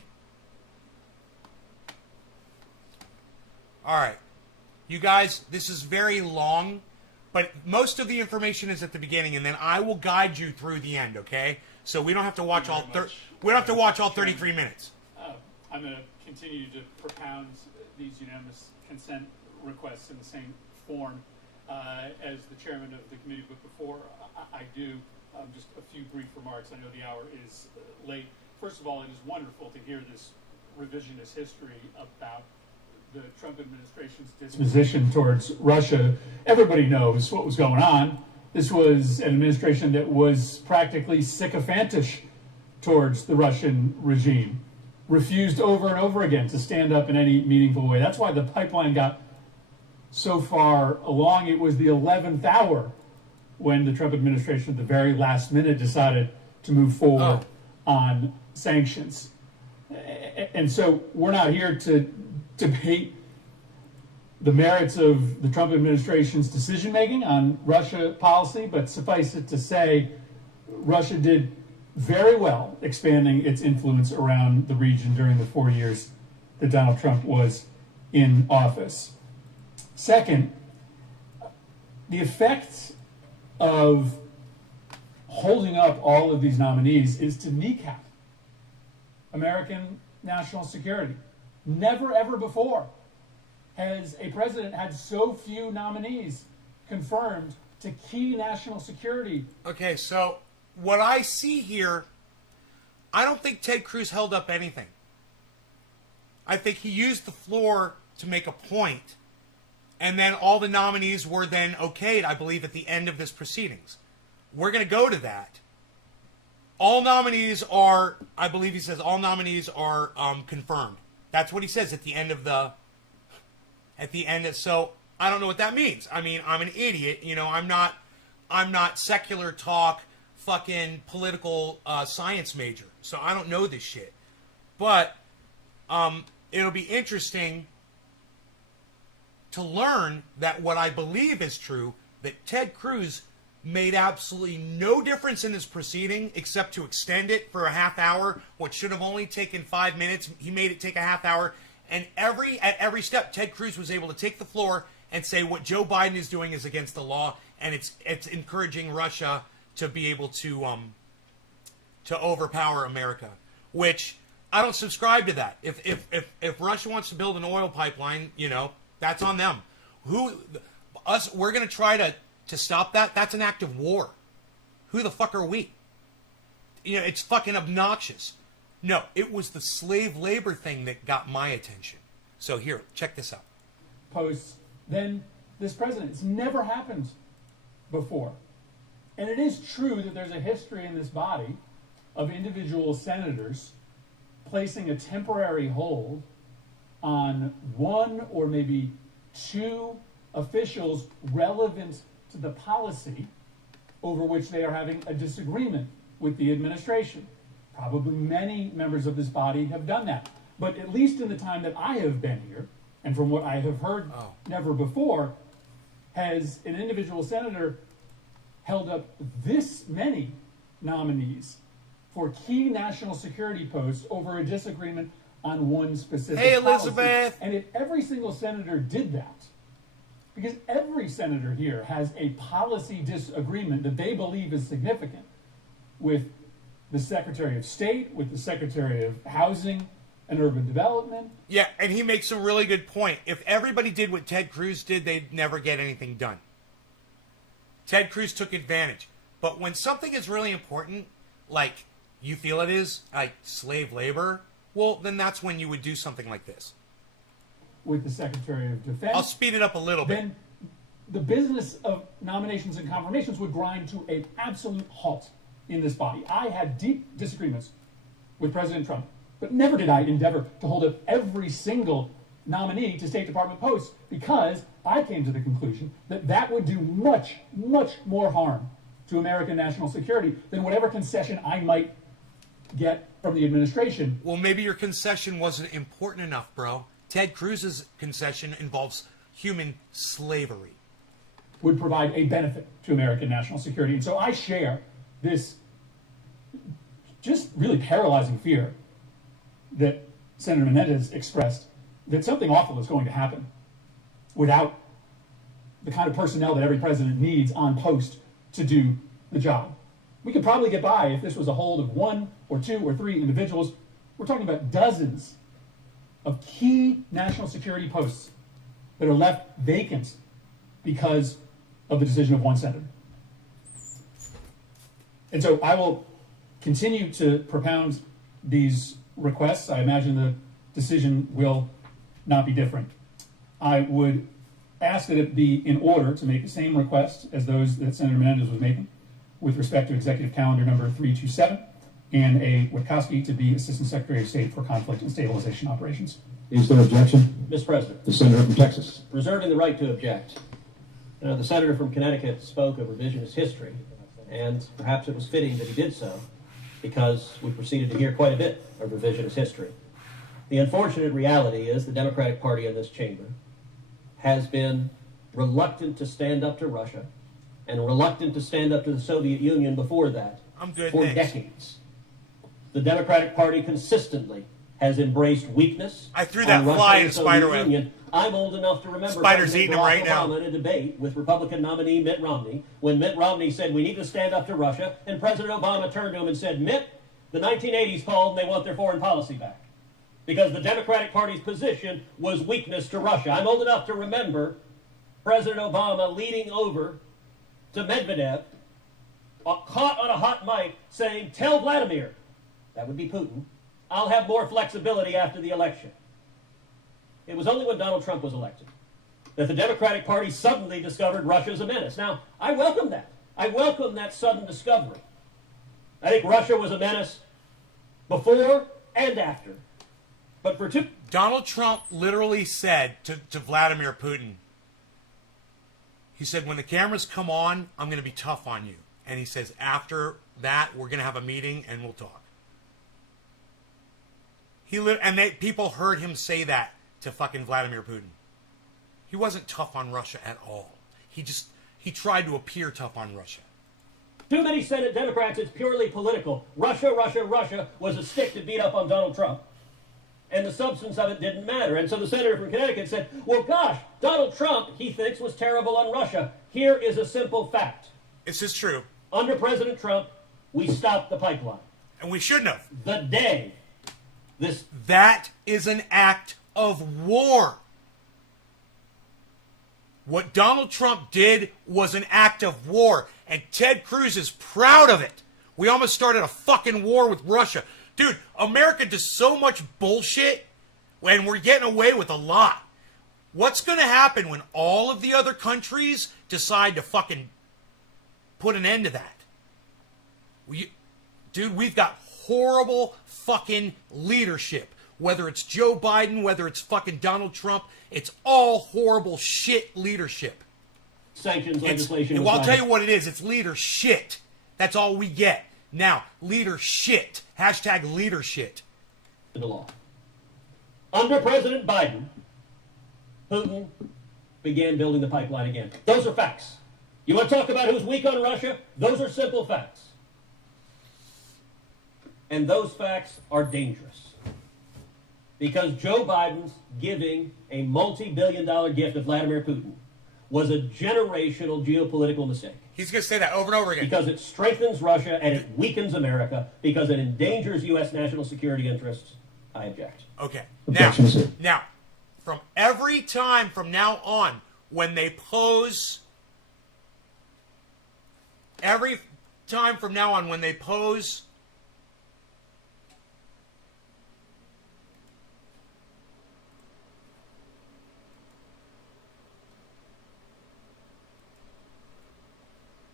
Alright. You guys, this is very long, but most of the information is at the beginning, and then I will guide you through the end, okay? So we don't have to watch all 33 minutes. I'm going to continue to propound these unanimous consent requests in the same form as the chairman of the committee, but before I do, just a few brief remarks. I know the hour is late. First of all, it is wonderful to hear this revisionist history about the Trump administration's disposition towards Russia. Everybody knows what was going on. This was an administration that was practically sycophantish towards the Russian regime, refused over and over again to stand up in any meaningful way. That's why the pipeline got so far along. It was the 11th hour when the Trump administration at the very last minute decided to move forward on sanctions. And so we're not here to debate the merits of the Trump administration's decision-making on Russia policy, but suffice it to say, Russia did very well expanding its influence around the region during the 4 years that Donald Trump was in office. Second, the effect of holding up all of these nominees is to kneecap American national security. Never, ever before has a president had so few nominees confirmed to key national security. Okay, so what I see here, I don't think Ted Cruz held up anything. I think he used the floor to make a point, and then all the nominees were then okayed, I believe, at the end of this proceedings. we're going to go to that. All nominees are, I believe he says, all nominees are confirmed. That's what he says at the end of so I don't know what that means. I mean, I'm an idiot. You know, I'm not secular talk, fucking political science major. So I don't know this shit. But it'll be interesting to learn that what I believe is true, that Ted Cruz made absolutely no difference in this proceeding except to extend it for a half hour, what should have only taken 5 minutes. He made it take a half hour. And at every step, Ted Cruz was able to take the floor and say what Joe Biden is doing is against the law, and it's encouraging Russia to be able to overpower America, which I don't subscribe to that. If Russia wants to build an oil pipeline, you know, that's on them. We're going to try to stop that. That's an act of war. Who the fuck are we? You know, it's fucking obnoxious. No, it was the slave labor thing that got my attention. So here, check this out. Posts, then this president. It's never happened before. And it is true that there's a history in this body of individual senators placing a temporary hold on one or maybe two officials relevant to the policy over which they are having a disagreement with the administration. Probably many members of this body have done that. But at least in the time that I have been here, and from what I have heard, never before, has an individual senator held up this many nominees for key national security posts over a disagreement on one specific Hey, Elizabeth! policy. And if every single senator did that, because every senator here has a policy disagreement that they believe is significant with the Secretary of State, with the Secretary of Housing and Urban Development. Yeah, and he makes a really good point. If everybody did what Ted Cruz did, they'd never get anything done. Ted Cruz took advantage. But when something is really important, like you feel it is, like slave labor, well, then that's when you would do something like this. With the Secretary of Defense. I'll speed it up a little bit. Then the business of nominations and confirmations would grind to an absolute halt in this body. I had deep disagreements with President Trump, but never did I endeavor to hold up every single nominee to State Department posts, because I came to the conclusion that that would do much, much more harm to American national security than whatever concession I might get from the administration. Well, maybe your concession wasn't important enough, bro. Ted Cruz's concession involves human slavery. Would provide a benefit to American national security. And so I share this just really paralyzing fear that Senator Menendez expressed, that something awful is going to happen without the kind of personnel that every president needs on post to do the job. We could probably get by if this was a hold of one or two or three individuals. We're talking about dozens of key national security posts that are left vacant because of the decision of one senator. And so I will continue to propound these requests. I imagine the decision will not be different. I would ask that it be in order to make the same request as those that Senator Menendez was making with respect to Executive Calendar number 327 and a Witkowski to be Assistant Secretary of State for Conflict and Stabilization Operations. Is there objection? Mr. President. The senator from Texas. Reserving the right to object. The senator from Connecticut spoke of revisionist history, and perhaps it was fitting that he did so, because we proceeded to hear quite a bit of revisionist history. The unfortunate reality is the Democratic Party in this chamber has been reluctant to stand up to Russia and reluctant to stand up to the Soviet Union before that for decades. The Democratic Party consistently has embraced weakness. I threw that fly in a spider web. I'm old enough to remember Spider's eating him right now. In a debate with Republican nominee Mitt Romney, when Mitt Romney said we need to stand up to Russia, and President Obama turned to him and said, Mitt, the 1980s called and they want their foreign policy back. Because the Democratic Party's position was weakness to Russia. I'm old enough to remember President Obama leading over to Medvedev, caught on a hot mic, saying, tell Vladimir, that would be Putin, I'll have more flexibility after the election. It was only when Donald Trump was elected that the Democratic Party suddenly discovered Russia as a menace. Now, I welcome that. I welcome that sudden discovery. I think Russia was a menace before and after. But for two... Donald Trump literally said to Vladimir Putin, he said, when the cameras come on, I'm going to be tough on you. And he says, after that, we're going to have a meeting and we'll talk. People heard him say that to fucking Vladimir Putin. He wasn't tough on Russia at all. He tried to appear tough on Russia. Too many Senate Democrats, it's purely political. Russia, Russia, Russia was a stick to beat up on Donald Trump. And the substance of it didn't matter. And so the senator from Connecticut said, well, gosh, Donald Trump, he thinks, was terrible on Russia. Here is a simple fact. This is true. Under President Trump, we stopped the pipeline. And we shouldn't have. The day That is an act of war. What Donald Trump did was an act of war. And Ted Cruz is proud of it. We almost started a fucking war with Russia. Dude, America does so much bullshit and we're getting away with a lot. What's going to happen when all of the other countries decide to fucking put an end to that? Dude, we've got horrible fucking leadership. Whether it's Joe Biden, whether it's fucking Donald Trump, it's all horrible shit leadership. sanctions legislation. Well, I'll tell you what it is. It's leader shit. That's all we get. Now, leader shit. Hashtag leader shit. The law. Under President Biden, Putin began building the pipeline again. Those are facts. You want to talk about who's weak on Russia? Those are simple facts. And those facts are dangerous. Because Joe Biden's giving a multi-billion-dollar gift to Vladimir Putin was a generational geopolitical mistake. He's going to say that over and over again. Because it strengthens Russia and it weakens America, because it endangers U.S. national security interests. I object. Okay. Objection, sir. Now, from every time from now on, when they pose... Every time from now on, when they pose...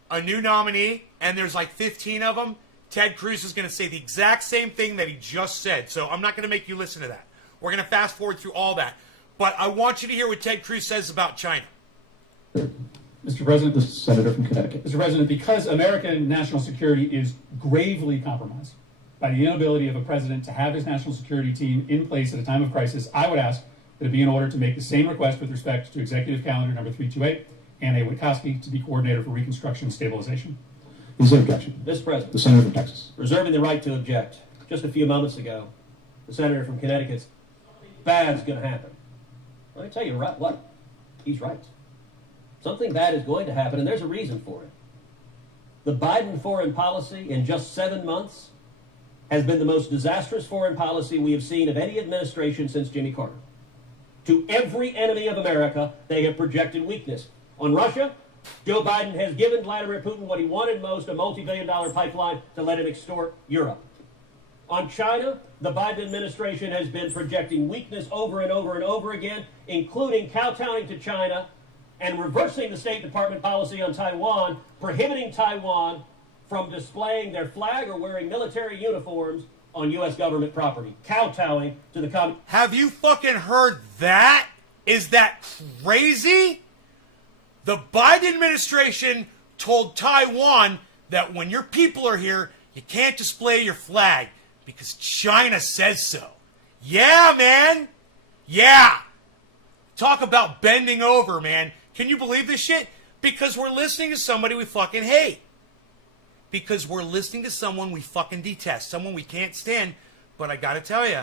a new nominee, and there's like 15 of them, Ted Cruz is going to say the exact same thing that he just said. So I'm not going to make you listen to that. We're going to fast forward through all that. But I want you to hear what Ted Cruz says about China. Mr. President, The senator from Connecticut. Mr. President, because American national security is gravely compromised by the inability of a president to have his national security team in place at a time of crisis, I would ask that it be in order to make the same request with respect to Executive Calendar number 328, Anna Witkowski to be coordinator for Reconstruction and Stabilization. Is there objection? Mr. President, The senator from Texas. reserving the right to object. Just a few moments ago, the senator from Connecticut, bad's going to happen. Let me tell you what, he's right. Something bad is going to happen, and there's a reason for it. The Biden foreign policy in just 7 months has been the most disastrous foreign policy we have seen of any administration since Jimmy Carter. To every enemy of America, they have projected weakness. On Russia, Joe Biden has given Vladimir Putin what he wanted most, a multi-billion-dollar pipeline to let him extort Europe. On China, the Biden administration has been projecting weakness over and over and over again, including kowtowing to China and reversing the State Department policy on Taiwan, prohibiting Taiwan from displaying their flag or wearing military uniforms on U.S. government property, kowtowing to the communist. Have you fucking heard that? Is that crazy? The Biden administration told Taiwan that when your people are here, you can't display your flag because China says so. Yeah, man. Yeah. Talk about bending over, man. Can you believe this shit? Because we're listening to somebody we fucking hate. Because we're listening to someone we fucking detest. Someone we can't stand. But I gotta tell you,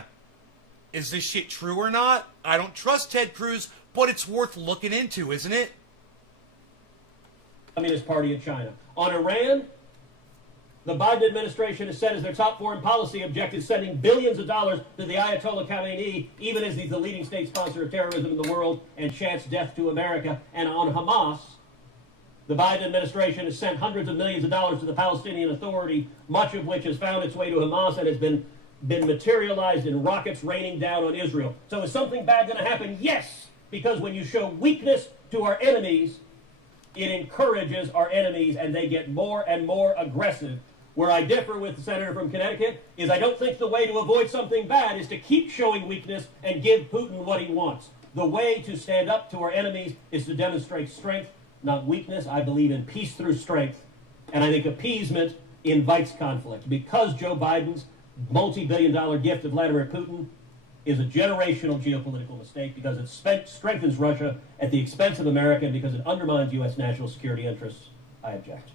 is this shit true or not? I don't trust Ted Cruz, but it's worth looking into, isn't it? Communist Party of China. On Iran, the Biden administration has said as their top foreign policy objective sending billions of dollars to the Ayatollah Khamenei, even as he's the leading state sponsor of terrorism in the world and chants death to America. And on Hamas, the Biden administration has sent hundreds of millions of dollars to the Palestinian Authority, much of which has found its way to Hamas and has been materialized in rockets raining down on Israel. So is something bad going to happen? Yes, because when you show weakness to our enemies, it encourages our enemies and they get more and more aggressive. Where I differ with the senator from Connecticut is I don't think the way to avoid something bad is to keep showing weakness and give Putin what he wants. The way to stand up to our enemies is to demonstrate strength, not weakness. I believe in peace through strength, and I think appeasement invites conflict. Because Joe Biden's multi-billion-dollar gift to Vladimir Putin is a generational geopolitical mistake, because it strengthens Russia at the expense of America, and because it undermines U.S. national security interests, I object.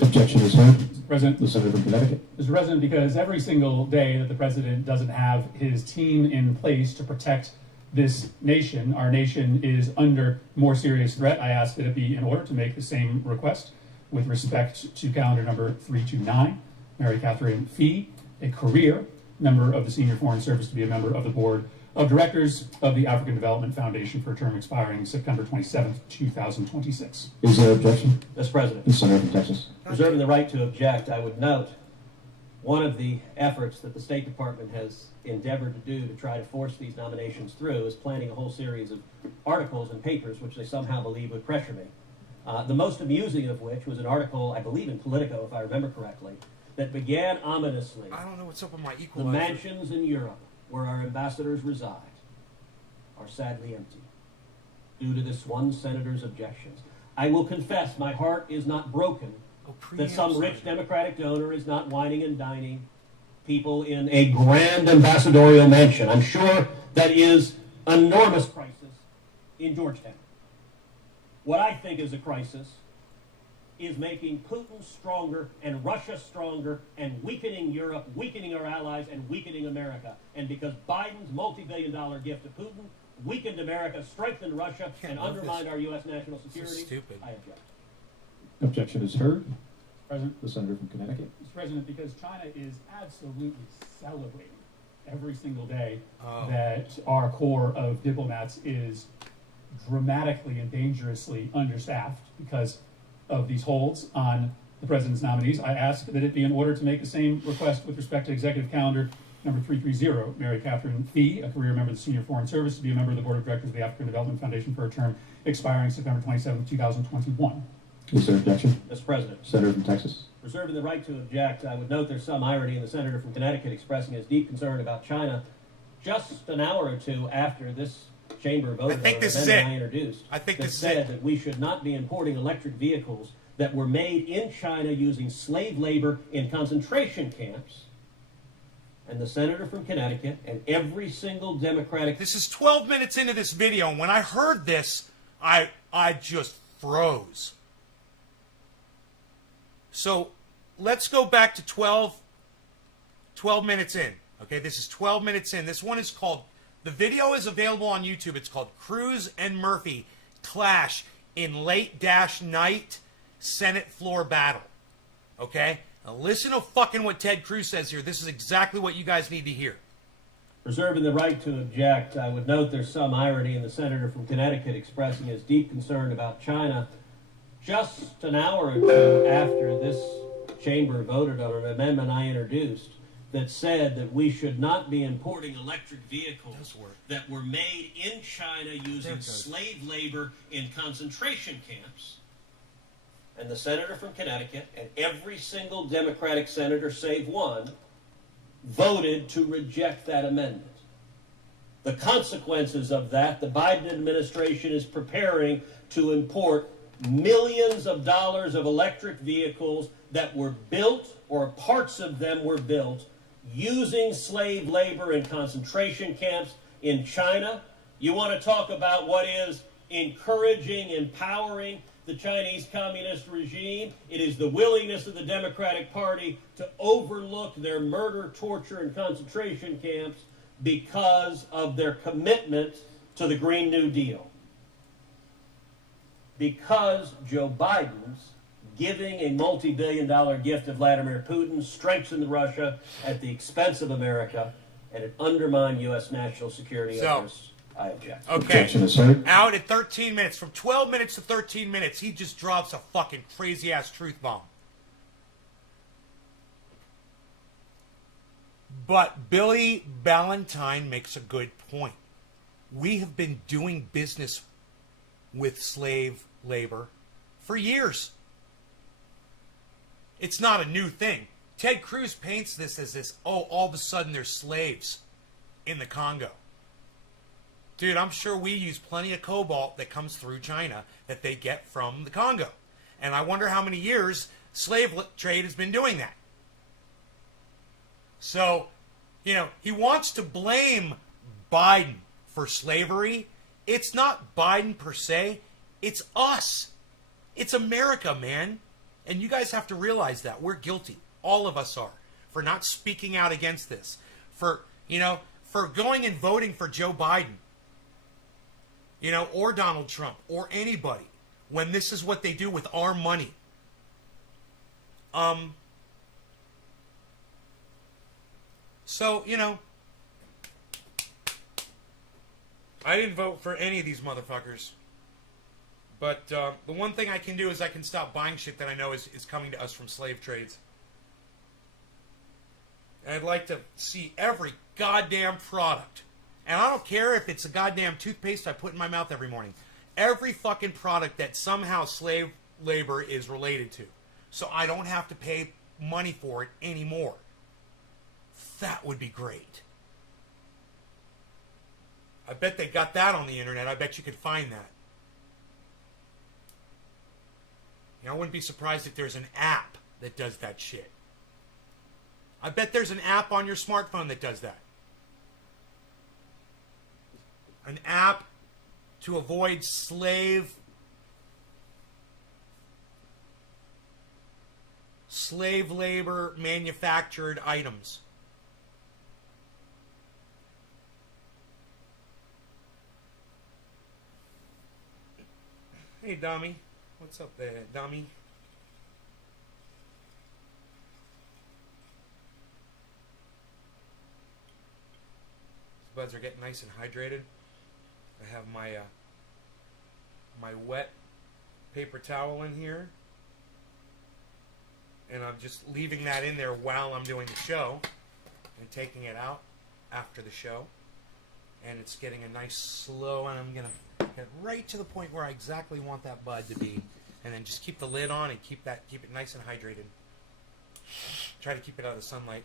Objection is heard. Mr. President, The senator from Connecticut. Mr. President, because every single day that the president doesn't have his team in place to protect this nation, our nation is under more serious threat. I ask that it be in order to make the same request with respect to calendar number 329, Mary Catherine Fee, a career member of the Senior Foreign Service, to be a member of the Board of Directors of the African Development Foundation for a term expiring September 27th, 2026. Is there objection? Mr. President, The senator from Texas. reserving the right to object, I would note one of the efforts that the State Department has endeavored to do to try to force these nominations through is planning a whole series of articles and papers which they somehow believe would pressure me. The most amusing of which was an article, I believe in Politico, if I remember correctly, that began ominously. I don't know what's up with my The equalizer. mansions in Europe where our ambassadors reside are sadly empty due to this one senator's objections. I will confess my heart is not broken Oh, that some preamps. rich Democratic donor is not wining and dining people in a grand ambassadorial mansion. I'm sure that is an enormous crisis in Georgetown. What I think is a crisis is making Putin stronger and Russia stronger and weakening Europe, weakening our allies, and weakening America. And because Biden's multi-billion-dollar gift to Putin weakened America, strengthened Russia, Can't and love undermined this. our U.S. national This is security, stupid. I object. Objection is heard. President, The senator from Connecticut. Mr. President, because China is absolutely celebrating every single day Oh. that our corps of diplomats is dramatically and dangerously understaffed because of these holds on the president's nominees, I ask that it be in order to make the same request with respect to executive calendar number 330, Mary Catherine Fee, a career member of the Senior Foreign Service, to be a member of the Board of Directors of the African Development Foundation for a term expiring September 27, 2021. Is there objection? Mr. President, Senator from Texas. reserving the right to object, I would note there's some irony in the senator from Connecticut expressing his deep concern about China just an hour or two after this chamber voted I think on this an is amendment it. I introduced I think that this is said it. that we should not be importing electric vehicles that were made in China using slave labor in concentration camps. And the senator from Connecticut and every single Democratic This is 12 minutes into this video, and when I heard this, I just froze. So let's go back to 12 minutes in. Okay, this is 12 minutes in. This one is called, the video is available on YouTube. It's called Cruz and Murphy Clash in Late Night Senate Floor Battle. Okay? Now listen to fucking what Ted Cruz says here. This is exactly what you guys need to hear. reserving the right to object, I would note there's some irony in the senator from Connecticut expressing his deep concern about China just an hour or two after this chamber voted on an amendment I introduced that said that we should not be importing electric vehicles Does work. that were made in China There using it goes. slave labor in concentration camps. And the senator from Connecticut and every single Democratic senator save one voted to reject that amendment. The consequences of that, the Biden administration is preparing to import millions of dollars of electric vehicles that were built, or parts of them were built, using slave labor in concentration camps in China. You want to talk about what is encouraging, empowering the Chinese Communist regime? It is the willingness of the Democratic Party to overlook their murder, torture, and concentration camps because of their commitment to the Green New Deal. Because Joe Biden's giving a multi-billion-dollar gift to Vladimir Putin strengthened Russia at the expense of America, and it undermined U.S. national security So- interests. I object. Okay. Objection is heard. Out at 13 minutes. From 12 minutes to 13 minutes, he just drops a fucking crazy-ass truth bomb. But Billy Ballantyne makes a good point. We have been doing business with slave labor for years. It's not a new thing. Ted Cruz paints this as this, oh, all of a sudden there's slaves in the Congo. Dude, I'm sure we use plenty of cobalt that comes through China that they get from the Congo. And I wonder how many years slave trade has been doing that. So, you know, he wants to blame Biden for slavery. It's not Biden per se. It's us. It's America, man. And you guys have to realize that. We're guilty. All of us are. For not speaking out against this. For, you know, for going and voting for Joe Biden. You know, or Donald Trump. Or anybody. When this is what they do with our money. So, you know, I didn't vote for any of these motherfuckers. But the one thing I can do is I can stop buying shit that I know is coming to us from slave trades. And I'd like to see every goddamn product. And I don't care if it's a goddamn toothpaste I put in my mouth every morning. Every fucking product that somehow slave labor is related to. So I don't have to pay money for it anymore. That would be great. I bet they got that on the internet. I bet you could find that. You know, I wouldn't be surprised if there's an app that does that shit. I bet there's an app on your smartphone that does that. An app to avoid slave labor manufactured items. Hey, dummy. What's up there, dummy? These buds are getting nice and hydrated. I have my my wet paper towel in here. And I'm just leaving that in there while I'm doing the show. And taking it out after the show. And it's getting a nice slow, and I'm going to get right to the point where I exactly want that bud to be. And then just keep the lid on and keep it nice and hydrated. Try to keep it out of the sunlight.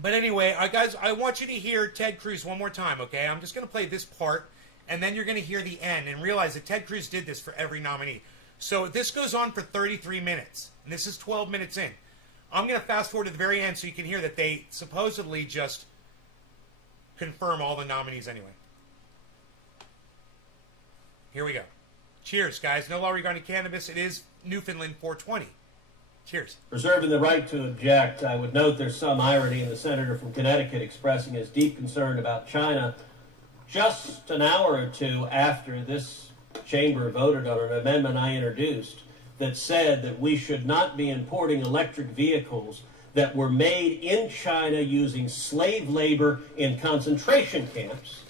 But anyway, guys, I want you to hear Ted Cruz one more time, okay? I'm just going to play this part, and then you're going to hear the end and realize that Ted Cruz did this for every nominee. So this goes on for 33 minutes, and this is 12 minutes in. I'm going to fast forward to the very end so you can hear that they supposedly just confirm all the nominees anyway. Here we go. Cheers, guys. No law regarding cannabis. It is Newfoundland 420. Cheers. Reserving the right to object, I would note there's some irony in the senator from Connecticut expressing his deep concern about China just an hour or two after this chamber voted on an amendment I introduced that said that we should not be importing electric vehicles that were made in China using slave labor in concentration camps.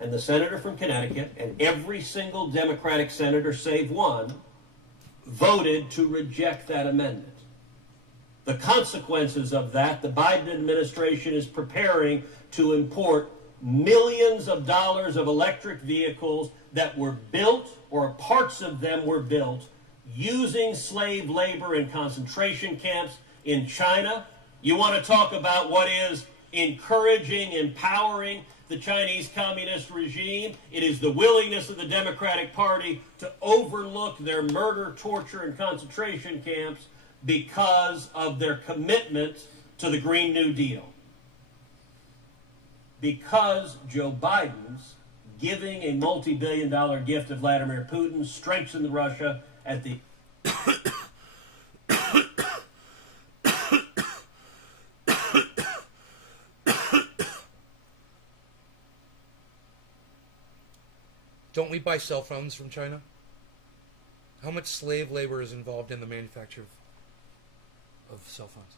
And the senator from Connecticut, and every single Democratic senator save one, voted to reject that amendment. The consequences of that, the Biden administration is preparing to import millions of dollars of electric vehicles that were built, or parts of them were built, using slave labor in concentration camps in China. You want to talk about what is encouraging, empowering the Chinese Communist regime? It is the willingness of the Democratic Party to overlook their murder, torture, and concentration camps because of their commitment to the Green New Deal. Because Joe Biden's giving a multi-billion-dollar gift to Vladimir Putin strengthened Russia at the Don't we buy cell phones from China? How much slave labor is involved in the manufacture of cell phones?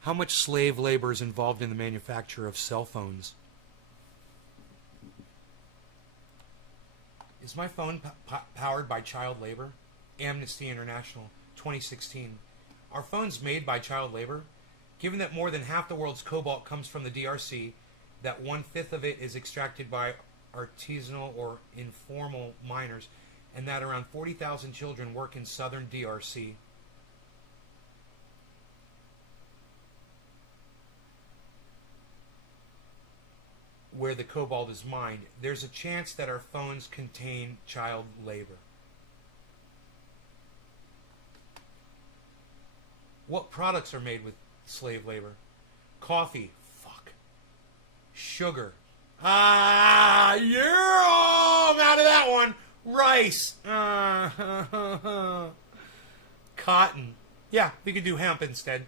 How much slave labor is involved in the manufacture of cell phones? Is my phone powered by child labor? Amnesty International, 2016. Are phones made by child labor? Given that more than half the world's cobalt comes from the DRC, that 1/5 of it is extracted by artisanal or informal miners, and that around 40,000 children work in southern DRC. Where the cobalt is mined, there's a chance that our phones contain child labor. What products are made with slave labor? Coffee. Fuck. Sugar. Ah, yeah, I'm out of that one. Rice. Cotton. Yeah, we could do hemp instead.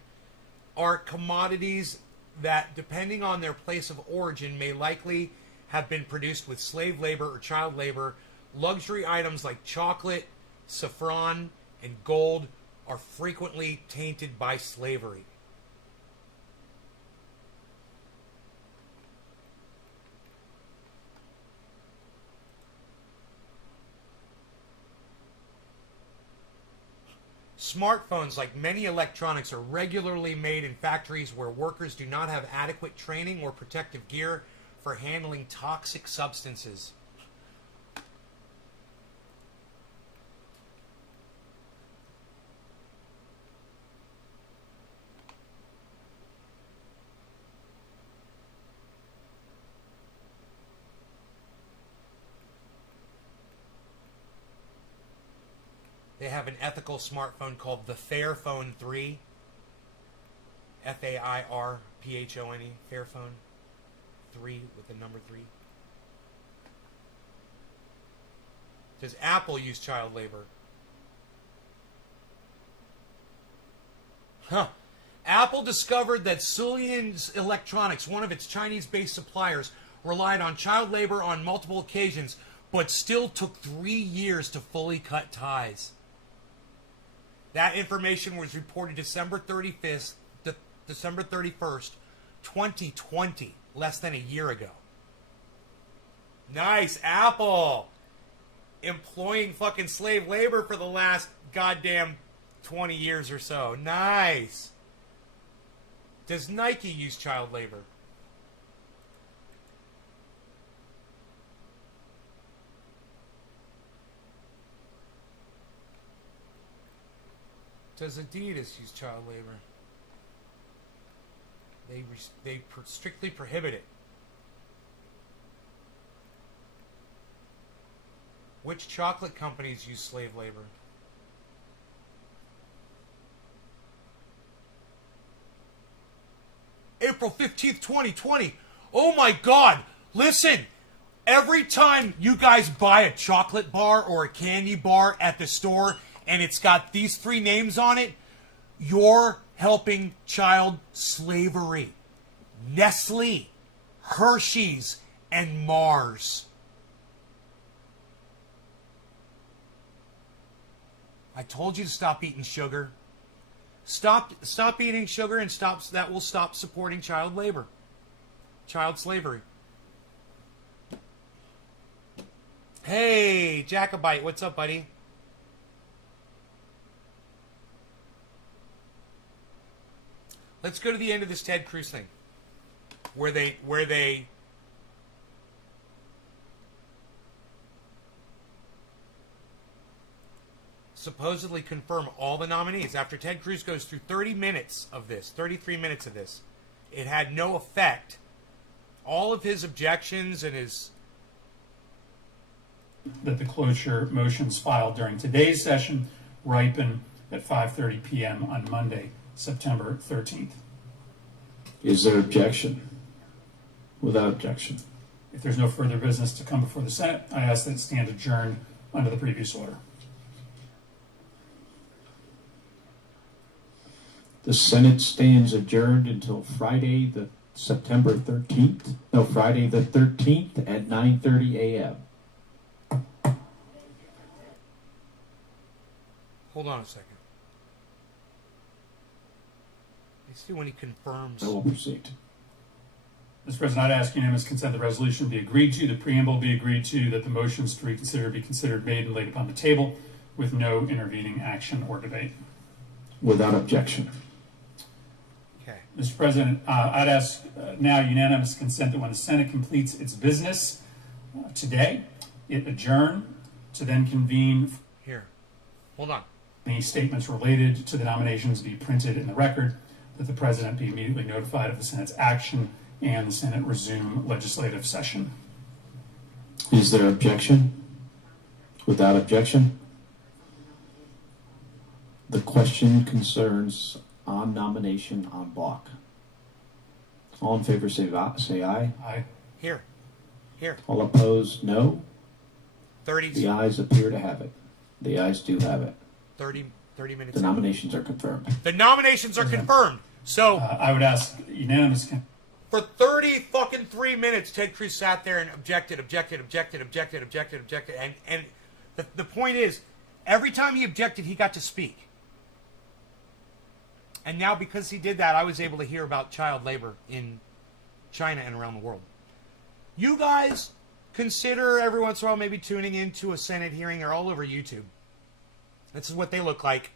Are commodities that, depending on their place of origin, may likely have been produced with slave labor or child labor. Luxury items like chocolate, saffron, and gold are frequently tainted by slavery. Smartphones, like many electronics, are regularly made in factories where workers do not have adequate training or protective gear for handling toxic substances. They have an ethical smartphone called the Fairphone 3. Fairphone. Fairphone 3 with the number 3. Does Apple use child labor? Apple discovered that Sulian Electronics, one of its Chinese-based suppliers, relied on child labor on multiple occasions, but still took 3 years to fully cut ties. That information was reported December 31st, 2020, less than a year ago. Nice, Apple! Employing fucking slave labor for the last goddamn 20 years or so. Nice! Does Nike use child labor? Does Adidas use child labor? They strictly prohibit it. Which chocolate companies use slave labor? April 15th, 2020. Oh my God! Listen! Every time you guys buy a chocolate bar or a candy bar at the store, and it's got these 3 names on it, you're helping child slavery. Nestle, Hershey's, and Mars. I told you to stop eating sugar. Stop eating sugar, and that will stop supporting child labor. Child slavery. Hey, Jacobite, what's up, buddy? Let's go to the end of this Ted Cruz thing, where they supposedly confirm all the nominees. After Ted Cruz goes through 33 minutes of this, it had no effect. All of his objections and his... That the cloture motions filed during today's session ripen at 5:30 p.m. on Monday, September 13th. Is there objection? Without objection. If there's no further business to come before the Senate, I ask that it stand adjourned under the previous order. The Senate stands adjourned until Friday the September 13th. No, Friday the 13th at 9:30 a.m. Hold on a second. Let's see when he confirms. I will proceed. Mr. President, I'd ask unanimous consent the resolution be agreed to, the preamble be agreed to, that the motions to reconsider be considered made and laid upon the table with no intervening action or debate. Without objection. Okay. Mr. President, I'd ask now unanimous consent that when the Senate completes its business today. It adjourn to then convene. Here. Hold on. Any statements related to the nominations be printed in the record, that the president be immediately notified of the Senate's action, and the Senate resume legislative session. Is there objection? Without objection? The question concerns on nomination en bloc. All in favor say aye. Aye. Here. Here. All opposed, no. 30, The ayes appear to have it. The ayes do have it. 30 minutes. The nominations are confirmed. The nominations are confirmed. So I would ask unanimous. for 30 fucking 3 minutes, Ted Cruz sat there and objected. And the point is, every time he objected, he got to speak. And now because he did that, I was able to hear about child labor in China and around the world. You guys consider every once in a while maybe tuning into a Senate hearing. They're all over YouTube. This is what they look like.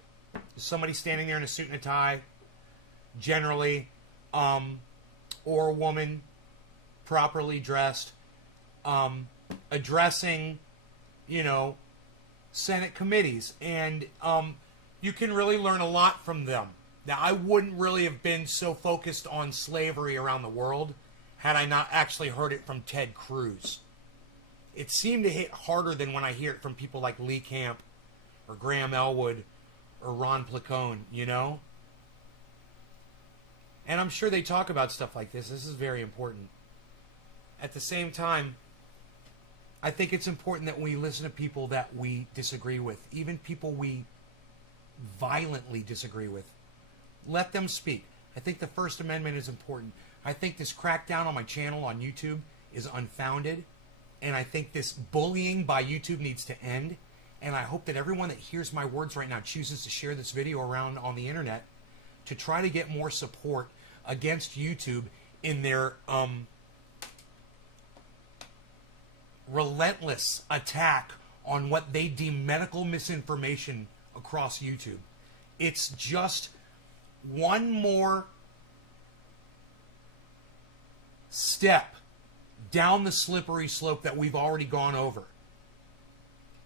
Somebody standing there in a suit and a tie, generally, or a woman properly dressed, addressing, Senate committees. And you can really learn a lot from them. Now, I wouldn't really have been so focused on slavery around the world had I not actually heard it from Ted Cruz. It seemed to hit harder than when I hear it from people like Lee Camp or Graham Elwood or Ron Placone, And I'm sure they talk about stuff like this. This is very important. At the same time, I think it's important that we listen to people that we disagree with, even people we violently disagree with. Let them speak. I think the First Amendment is important. I think this crackdown on my channel on YouTube is unfounded. And I think this bullying by YouTube needs to end. And I hope that everyone that hears my words right now chooses to share this video around on the internet to try to get more support against YouTube in their relentless attack on what they deem medical misinformation across YouTube. It's just one more step down the slippery slope that we've already gone over.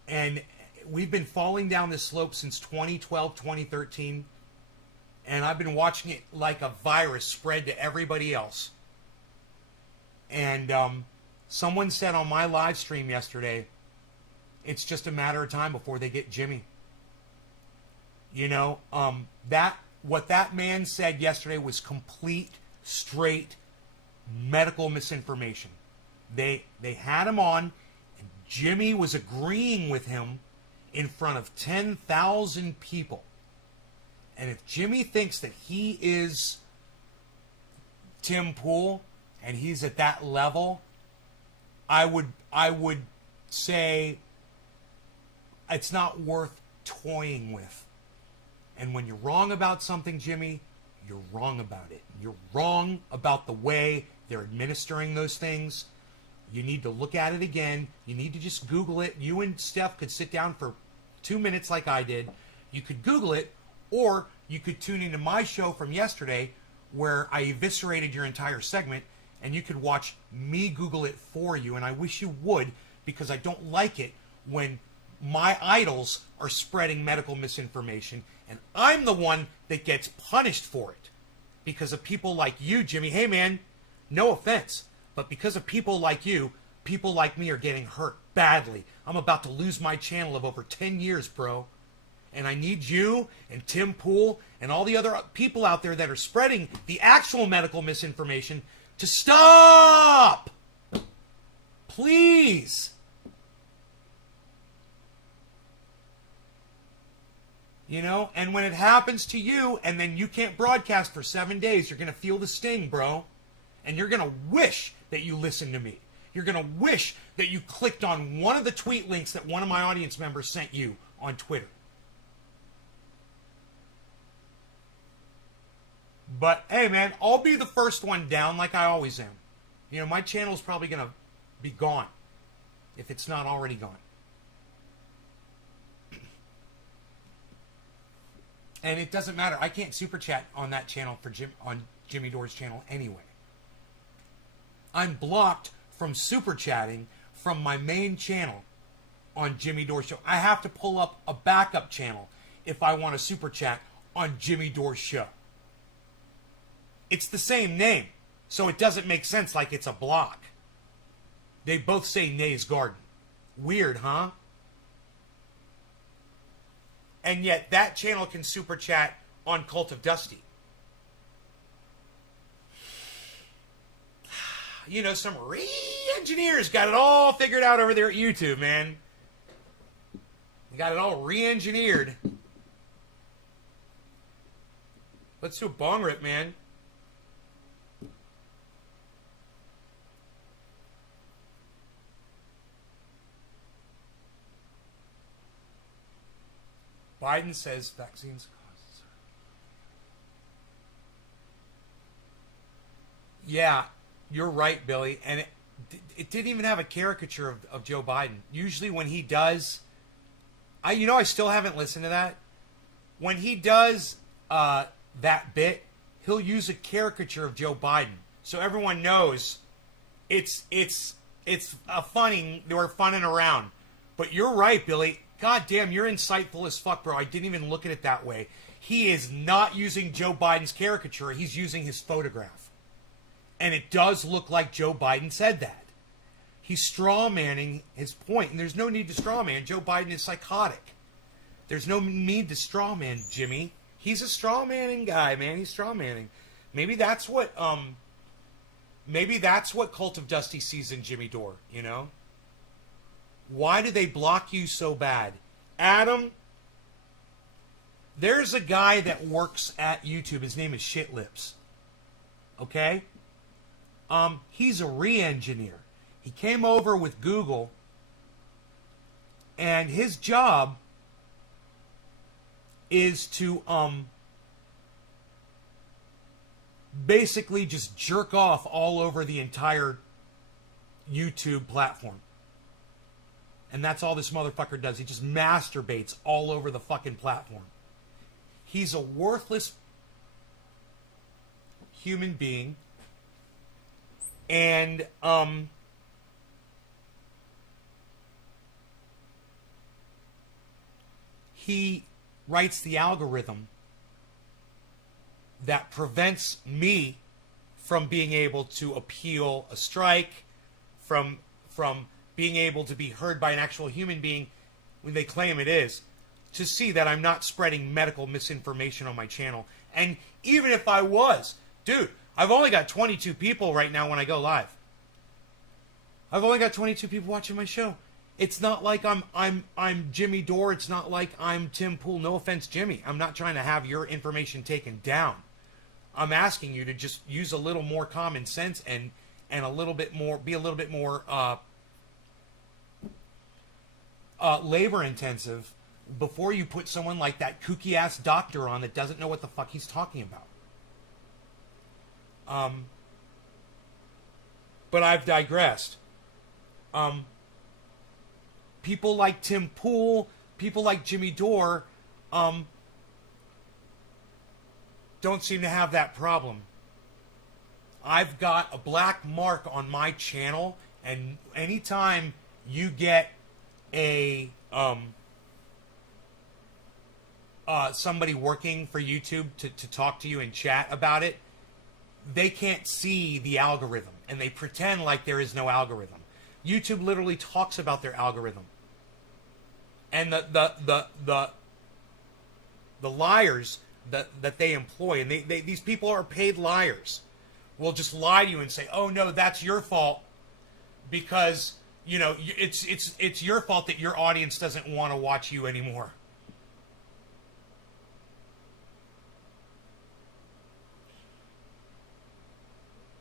And we've been falling down this slope since 2012, 2013. And I've been watching it like a virus spread to everybody else. And someone said on my live stream yesterday, it's just a matter of time before they get Jimmy. What that man said yesterday was complete, straight medical misinformation. They had him on, and Jimmy was agreeing with him in front of 10,000 people. And if Jimmy thinks that he is Tim Pool and he's at that level, I would say it's not worth toying with. And when you're wrong about something, Jimmy, you're wrong about it. You're wrong about the way they're administering those things. You need to look at it again. You need to just Google it. You and Steph could sit down for 2 minutes like I did. You could Google it, or you could tune into my show from yesterday where I eviscerated your entire segment, and you could watch me Google it for you. And I wish you would, because I don't like it when my idols are spreading medical misinformation, and I'm the one that gets punished for it because of people like you, Jimmy. Hey, man, no offense, but because of people like you, people like me are getting hurt badly. I'm about to lose my channel of over 10 years, bro. And I need you and Tim Pool and all the other people out there that are spreading the actual medical misinformation to stop. Please. And when it happens to you and then you can't broadcast for 7 days, you're going to feel the sting, bro. And you're going to wish that you listened to me. You're going to wish that you clicked on one of the tweet links that one of my audience members sent you on Twitter. But, hey, man, I'll be the first one down like I always am. My channel's probably going to be gone if it's not already gone. And it doesn't matter. I can't super chat on that channel on Jimmy Dore's channel anyway. I'm blocked from super chatting from my main channel on Jimmy Dore Show. I have to pull up a backup channel if I want to super chat on Jimmy Dore Show. It's the same name, so it doesn't make sense like it's a block. They both say Nay's Garden. Weird, huh? And yet that channel can super chat on Cult of Dusty. You know, some re-engineers got it all figured out over there at YouTube, man. They got it all re-engineered. Let's do a bong rip, man. Biden says vaccines cause. Yeah, you're right, Billy. And it didn't even have a caricature of Joe Biden. Usually when he does, I still haven't listened to that. When he does that bit, he'll use a caricature of Joe Biden, so everyone knows it's a funning. They were funning around. But you're right, Billy. God damn, you're insightful as fuck, bro. I didn't even look at it that way. He is not using Joe Biden's caricature. He's using his photograph. And it does look like Joe Biden said that. He's straw-manning his point, and there's no need to straw-man. Joe Biden is psychotic. There's no need to straw-man Jimmy. He's a straw-manning guy, man. He's straw-manning. Maybe that's what Cult of Dusty sees in Jimmy Dore, you know? Why do they block you so bad? Adam, there's a guy that works at YouTube. His name is Shitlips. Okay? He's a re-engineer. He came over with Google, and his job is to basically just jerk off all over the entire YouTube platform. And that's all this motherfucker does. He just masturbates all over the fucking platform. He's a worthless human being. And he writes the algorithm that prevents me from being able to appeal a strike, from being able to be heard by an actual human being when they claim it is, to see that I'm not spreading medical misinformation on my channel. And even if I was, dude, I've only got 22 people right now when I go live. I've only got 22 people watching my show. It's not like I'm Jimmy Dore. It's not like I'm Tim Pool. No offense, Jimmy. I'm not trying to have your information taken down. I'm asking you to just use a little more common sense and a little bit more, be a little bit more labor intensive before you put someone like that kooky ass doctor on that doesn't know what the fuck he's talking about. But I've digressed. People like Tim Pool, people like Jimmy Dore, don't seem to have that problem. I've got a black mark on my channel, and anytime you get a somebody working for YouTube to talk to you and chat about it, they can't see the algorithm, and they pretend like there is no algorithm. YouTube literally talks about their algorithm, and the liars that they employ, and they these people are paid liars, will just lie to you and say, "Oh no, that's your fault," because you know it's your fault that your audience doesn't want to watch you anymore.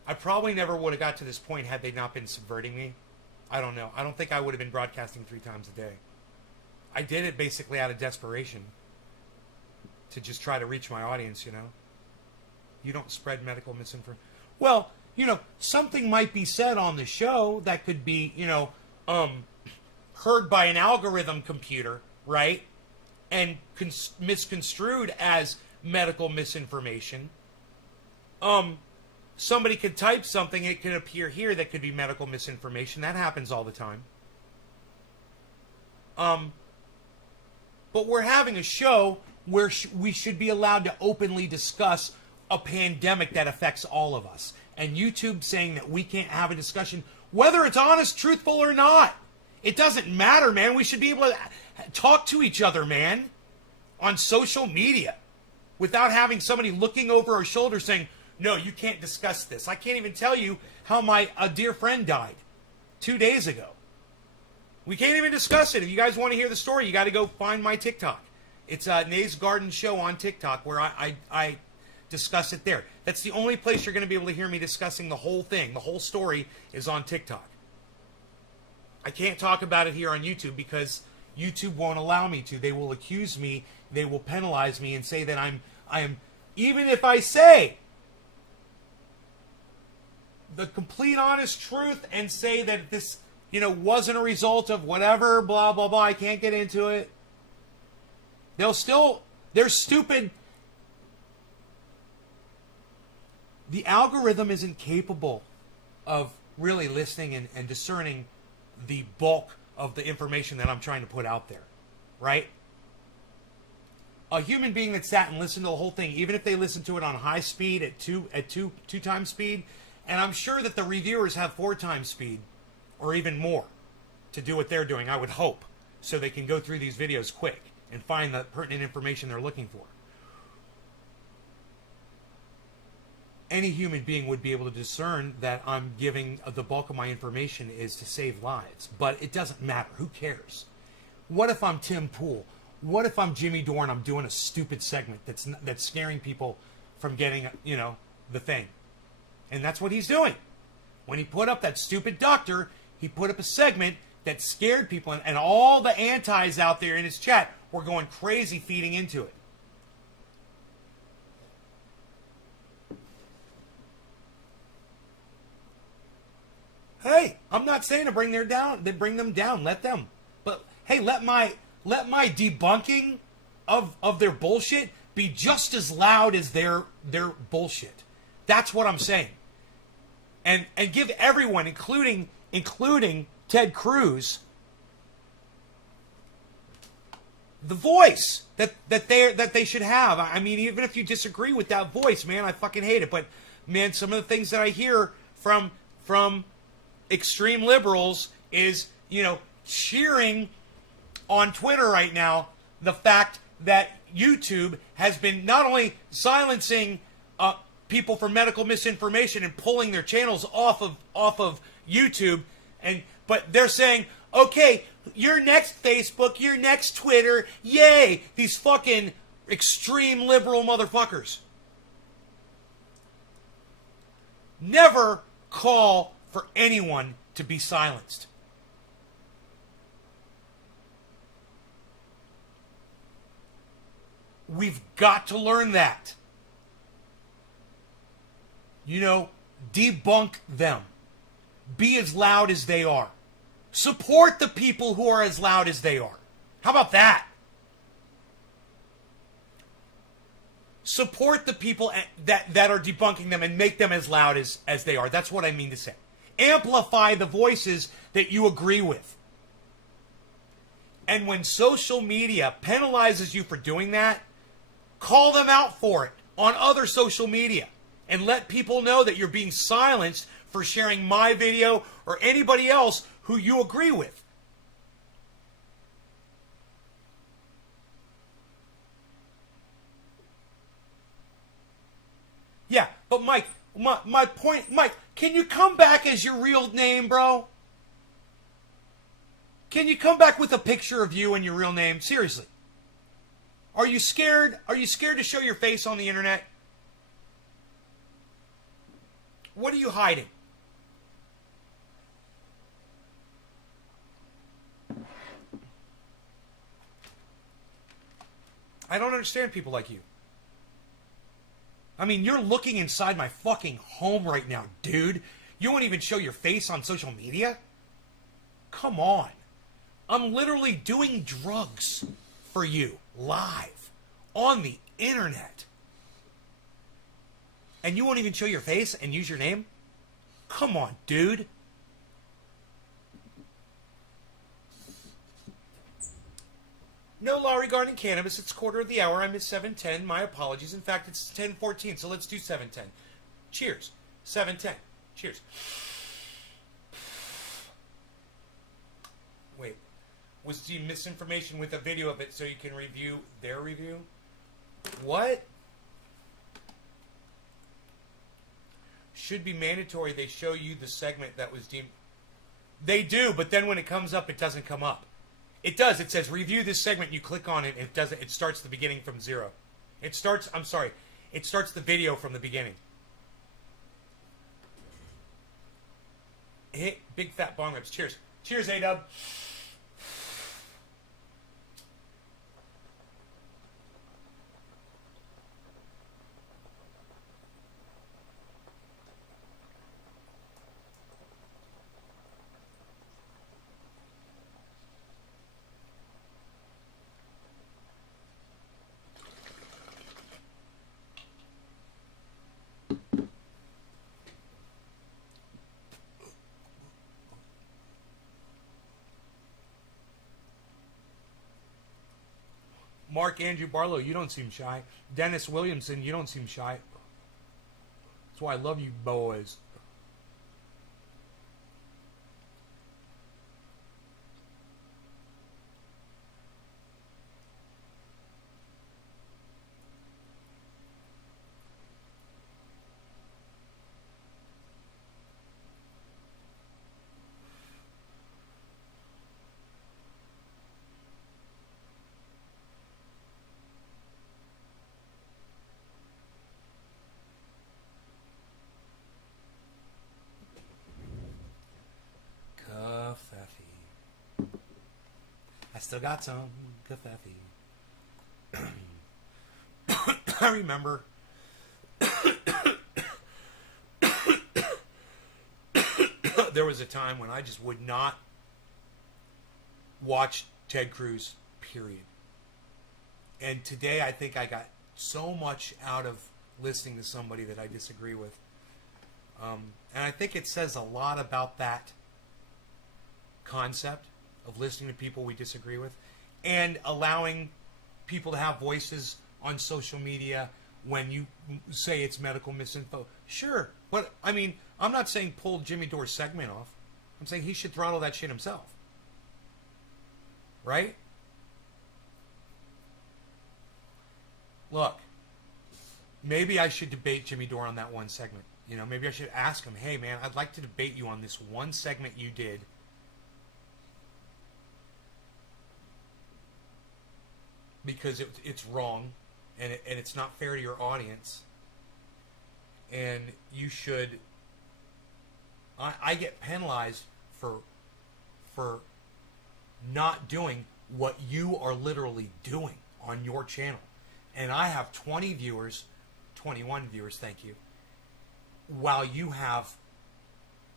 I probably never would have got to this point had they not been subverting me. I don't know. I don't think I would have been broadcasting 3 times a day. I did it basically out of desperation to just try to reach my audience, you know. You don't spread medical misinformation. Well, you know, something might be said on the show that could be, you know, heard by an algorithm computer, right? And misconstrued as medical misinformation. Somebody could type something, it could appear here that could be medical misinformation. That happens all the time. But we're having a show where we should be allowed to openly discuss a pandemic that affects all of us. And YouTube saying that we can't have a discussion, whether it's honest, truthful, or not. It doesn't matter, man. We should be able to talk to each other, man, on social media without having somebody looking over our shoulder saying, no, you can't discuss this. I can't even tell you how a dear friend died 2 days ago. We can't even discuss it. If you guys want to hear the story, you got to go find my TikTok. It's Nays Garden Show on TikTok where I discuss it there. That's the only place you're going to be able to hear me discussing the whole thing. The whole story is on TikTok. I can't talk about it here on YouTube because YouTube won't allow me to. They will accuse me, they will penalize me and say that I am, even if I say the complete honest truth and say that this, wasn't a result of whatever, blah, blah, blah, I can't get into it. They're stupid. The algorithm isn't capable of really listening and discerning the bulk of the information that I'm trying to put out there, right? A human being that sat and listened to the whole thing, even if they listened to it on high speed at two times speed, and I'm sure that the reviewers have 4 times speed or even more to do what they're doing, I would hope, so they can go through these videos quick and find the pertinent information they're looking for. Any human being would be able to discern that I'm giving the bulk of my information is to save lives. But it doesn't matter. Who cares? What if I'm Tim Pool? What if I'm Jimmy Dore and I'm doing a stupid segment that's scaring people from getting, the thing? And that's what he's doing. When he put up that stupid doctor, he put up a segment that scared people. And all the antis out there in his chat were going crazy feeding into it. Hey, I'm not saying to bring them down. Let them. But hey, let my debunking of their bullshit be just as loud as their bullshit. That's what I'm saying. And give everyone, including Ted Cruz, the voice that they should have. I mean, even if you disagree with that voice, man, I fucking hate it. But man, some of the things that I hear from extreme liberals is, cheering on Twitter right now the fact that YouTube has been not only silencing people for medical misinformation and pulling their channels off of YouTube, but they're saying, okay, you're next Facebook, you're next Twitter, yay, these fucking extreme liberal motherfuckers. Never call for anyone to be silenced. We've got to learn that. Debunk them. Be as loud as they are. Support the people who are as loud as they are. How about that? Support the people that are debunking them and make them as loud as they are. That's what I mean to say. Amplify the voices that you agree with. And when social media penalizes you for doing that, call them out for it on other social media. And let people know that you're being silenced for sharing my video or anybody else who you agree with. Yeah, but Mike, my point, Mike, can you come back as your real name, bro? Can you come back with a picture of you and your real name? Seriously. Are you scared? Are you scared to show your face on the internet? What are you hiding? I don't understand people like you. I mean, you're looking inside my fucking home right now, dude. You won't even show your face on social media? Come on. I'm literally doing drugs for you, live, on the internet. And you won't even show your face and use your name? Come on, dude. No law regarding cannabis. It's quarter of the hour. I missed 7:10. My apologies. In fact, it's 10:14, so let's do 7:10. Cheers. 7:10. Cheers. Wait. Was the misinformation with a video of it so you can review their review? What? Should be mandatory they show you the segment that was deemed... They do, but then when it comes up, it doesn't come up. It does. It says review this segment. You click on it. It doesn't. It starts the beginning from zero. It starts. I'm sorry. It starts the video from the beginning. Hit big fat bong rips. Cheers. Cheers, A-Dub. Mark Andrew Barlow, you don't seem shy. Dennis Williamson, you don't seem shy. That's why I love you boys. I still got some Covfefe. I remember there was a time when I just would not watch Ted Cruz, period. And today I think I got so much out of listening to somebody that I disagree with. And I think it says a lot about that concept of listening to people we disagree with and allowing people to have voices on social media when you say it's medical misinfo. Sure, but I mean, I'm not saying pull Jimmy Dore's segment off. I'm saying he should throttle that shit himself. Right? Look, maybe I should debate Jimmy Dore on that one segment. You know, maybe I should ask him, hey man, I'd like to debate you on this one segment you did. Because it's wrong, and it's not fair to your audience, and you should. I get penalized for not doing what you are literally doing on your channel, and I have 20 viewers, 21 viewers, thank you, while you have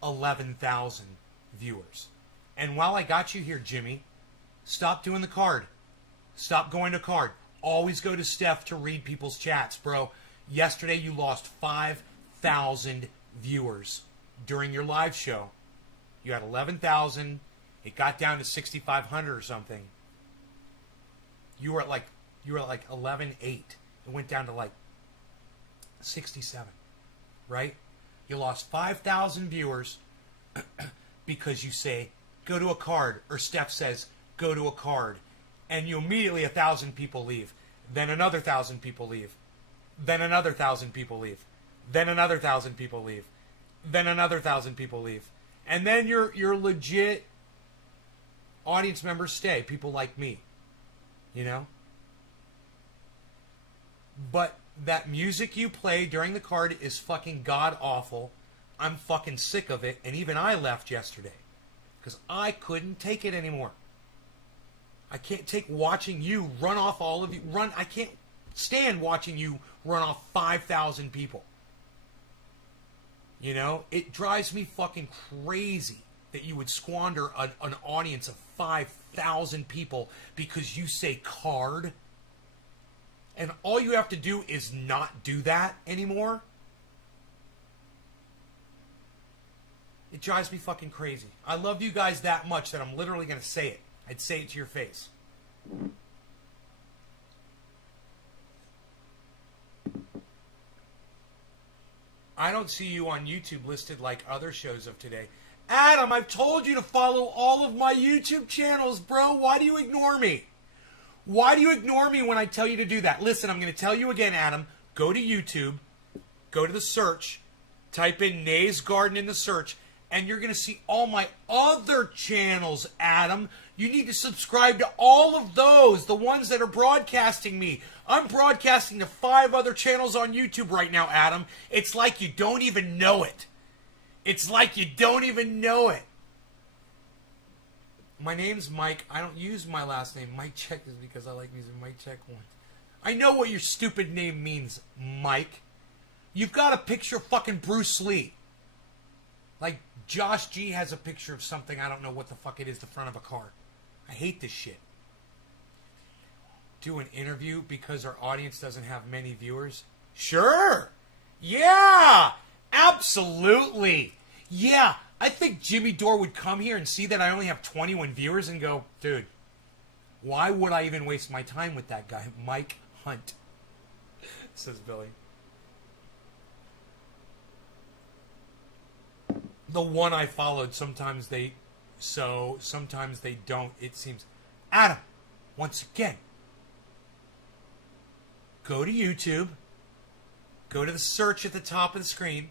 11,000 viewers, and while I got you here, Jimmy, stop doing the card. Stop going to card. Always go to Steph to read people's chats, bro. Yesterday you lost 5,000 viewers during your live show. You had 11,000. It got down to 6,500 or something. You were at like 11.8. It went down to like 67, right? You lost 5,000 viewers because you say go to a card, or Steph says go to a card. And you immediately 1,000 people leave. Then another 1,000 people leave. Then another 1,000 people leave. Then another 1,000 people leave. Then another 1,000 people leave. And then your legit audience members stay. People like me. You know? But that music you play during the card is fucking god awful. I'm fucking sick of it. And even I left yesterday. Because I couldn't take it anymore. I can't take watching you run off all of you. I can't stand watching you run off 5,000 people. You know? It drives me fucking crazy that you would squander an audience of 5,000 people because you say card. And all you have to do is not do that anymore. It drives me fucking crazy. I love you guys that much that I'm literally going to say it. I'd say it to your face. I don't see you on YouTube listed like other shows of today. Adam, I've told you to follow all of my YouTube channels, bro. Why do you ignore me? Why do you ignore me when I tell you to do that? Listen, I'm going to tell you again, Adam. Go to YouTube. Go to the search. Type in Nays Garden in the search. And you're going to see all my other channels, Adam. You need to subscribe to all of those, the ones that are broadcasting me. I'm broadcasting to 5 other channels on YouTube right now, Adam. It's like you don't even know it. It's like you don't even know it. My name's Mike. I don't use my last name. Mike Check is because I like using Mike Check one. I know what your stupid name means, Mike. You've got a picture of fucking Bruce Lee. Like Josh G has a picture of something. I don't know what the fuck it is, the front of a car. I hate this shit. Do an interview because our audience doesn't have many viewers? Sure. Yeah. Absolutely. Yeah. I think Jimmy Dore would come here and see that I only have 21 viewers and go, dude, why would I even waste my time with that guy, Mike Hunt? Says Billy. The one I followed, sometimes they don't, it seems. Adam, once again, go to YouTube, go to the search at the top of the screen,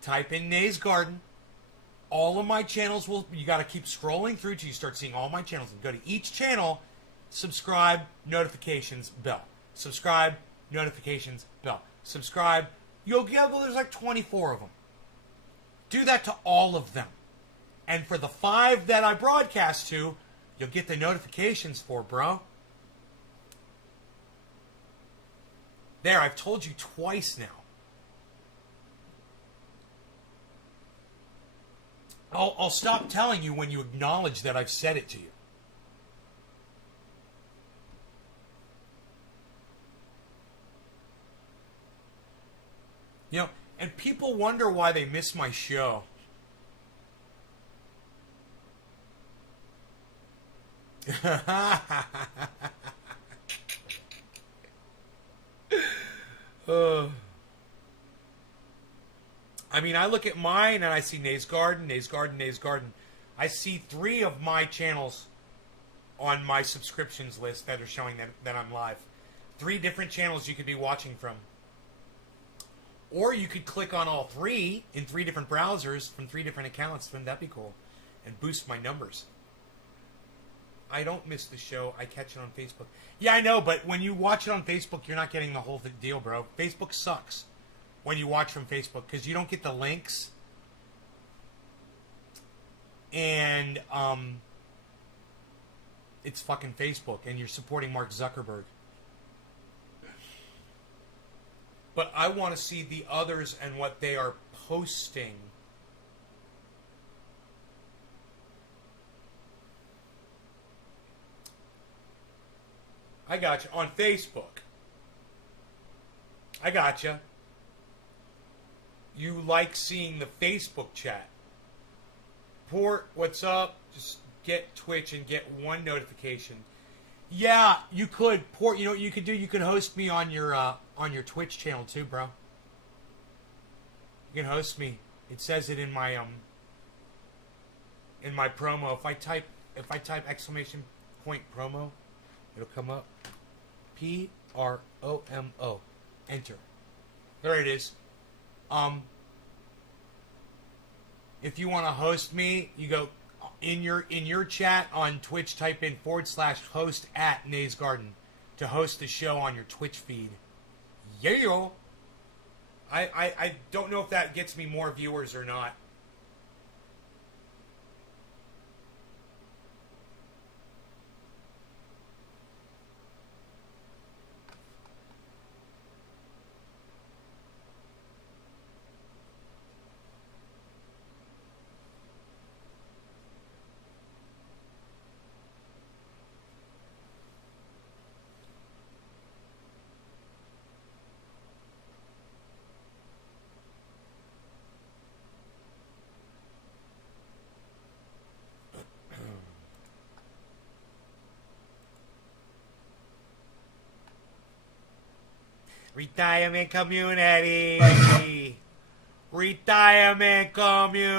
type in Nays Garden. All of my channels will, you got to keep scrolling through till you start seeing all my channels. And go to each channel, subscribe, notifications, bell. Subscribe, notifications, bell. Subscribe. You'll get, well, there's like 24 of them. Do that to all of them. And for the 5 that I broadcast to, you'll get the notifications for, bro. There, I've told you twice now. I'll stop telling you when you acknowledge that I've said it to you. You know, and people wonder why they miss my show. I mean, I look at mine and I see Nays Garden, Nays Garden, Nays Garden. I see 3 of my channels on my subscriptions list that are showing that I'm live. 3 different channels you could be watching from. Or you could click on all 3 in 3 different browsers from 3 different accounts. Wouldn't that be cool? And boost my numbers. I don't miss the show. I catch it on Facebook. Yeah, I know, but when you watch it on Facebook, you're not getting the whole deal, bro. Facebook sucks when you watch from Facebook because you don't get the links. And it's fucking Facebook, and you're supporting Mark Zuckerberg. But I want to see the others and what they are posting. I got you. On Facebook. I got you. You like seeing the Facebook chat. Port, what's up? Just get Twitch and get 1 notification. Yeah, you could. Port, you know what you could do? You could host me on your Twitch channel too, bro. You can host me. It says it in my promo. If I type exclamation point promo, it'll come up. PROMO. Enter. There it is. If you want to host me, you go in your chat on Twitch, type in /host at Nays Garden to host the show on your Twitch feed. Yeah. I don't know if that gets me more viewers or not. Retirement community. Retirement community.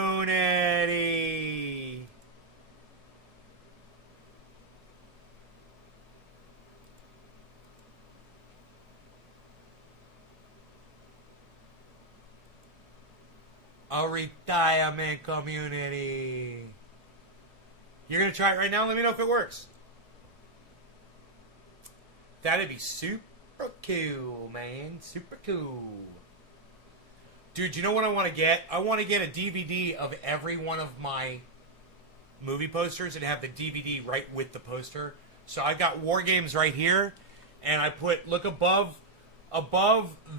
A retirement community. You're going to try it right now? Let me know if it works. That'd be super cool, man. Super cool. Dude, you know what I want to get? I want to get a DVD of every one of my movie posters and have the DVD right with the poster. So I got War Games right here, and I put, look above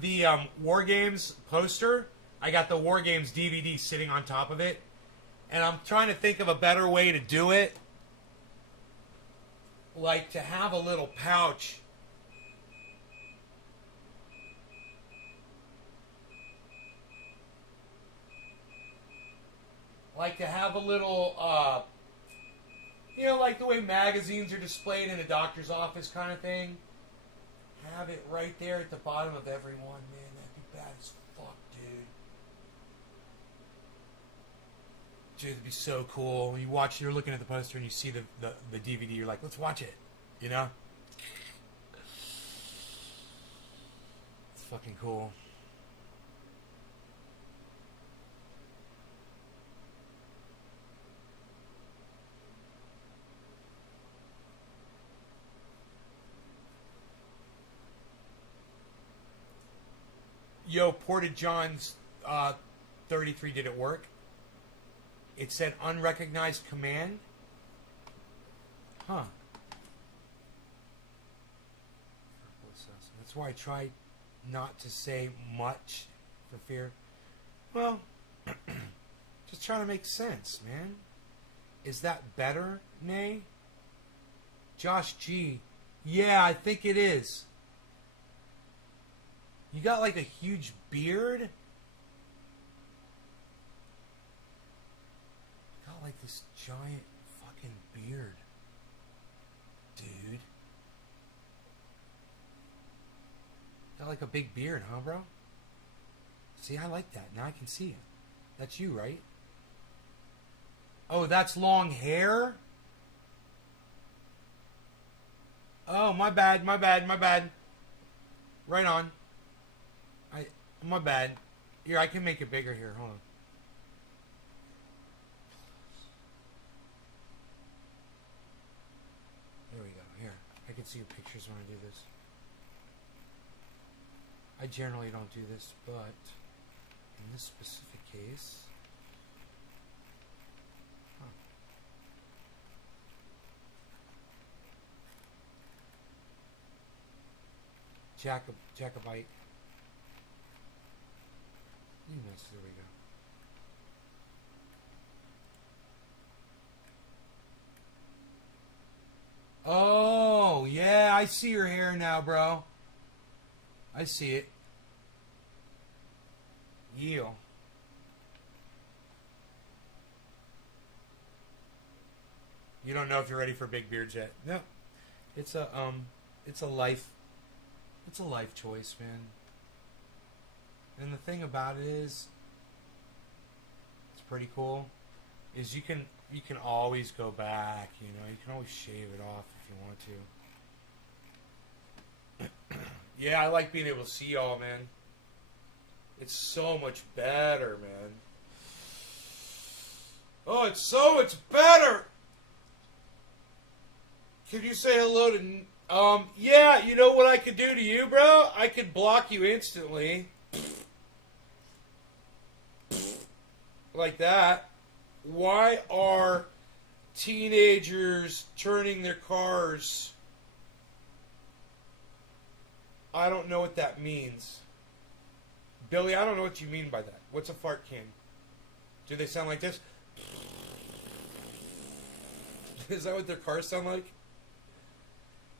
the War Games poster, I got the War Games DVD sitting on top of it. And I'm trying to think of a better way to do it. Like to have a little pouch. Like to have a little, you know, like the way magazines are displayed in a doctor's office kind of thing. Have it right there at the bottom of every one, man. That'd be bad as fuck, dude. Dude, it'd be so cool. You're looking at the poster and you see the DVD, you're like, let's watch it. You know? It's fucking cool. Yo, Porta John's 33, did it work? It said unrecognized command. Huh. That's why I try not to say much for fear. Well, just trying to make sense, man. Is that better, Nay? Josh G. Yeah, I think it is. You got like a huge beard? You got like this giant fucking beard. Dude. Got like a big beard, huh, bro? See, I like that. Now I can see it. That's you, right? Oh, that's long hair? Oh, my bad, my bad, my bad. Right on. My bad. Here, I can make it bigger here. Hold on. There we go. Here. I can see your pictures when I do this. I generally don't do this, but in this specific case... Huh. Jacobite. Nice, there we go. Oh, yeah, I see your hair now, bro. I see it. Yeah. You don't know if you're ready for big beards yet. No. It's a life choice, man. And the thing about it is, it's pretty cool, is you can always go back, you know, you can always shave it off if you want to. Yeah, I like being able to see y'all, man. It's so much better, man. Oh, it's so much better! Can you say hello to... yeah, you know what I could do to you, bro? I could block you instantly. Like that. Why are teenagers turning their cars? I don't know what that means. Billy, I don't know what you mean by that. What's a fart can? Do they sound like this? Is that what their cars sound like?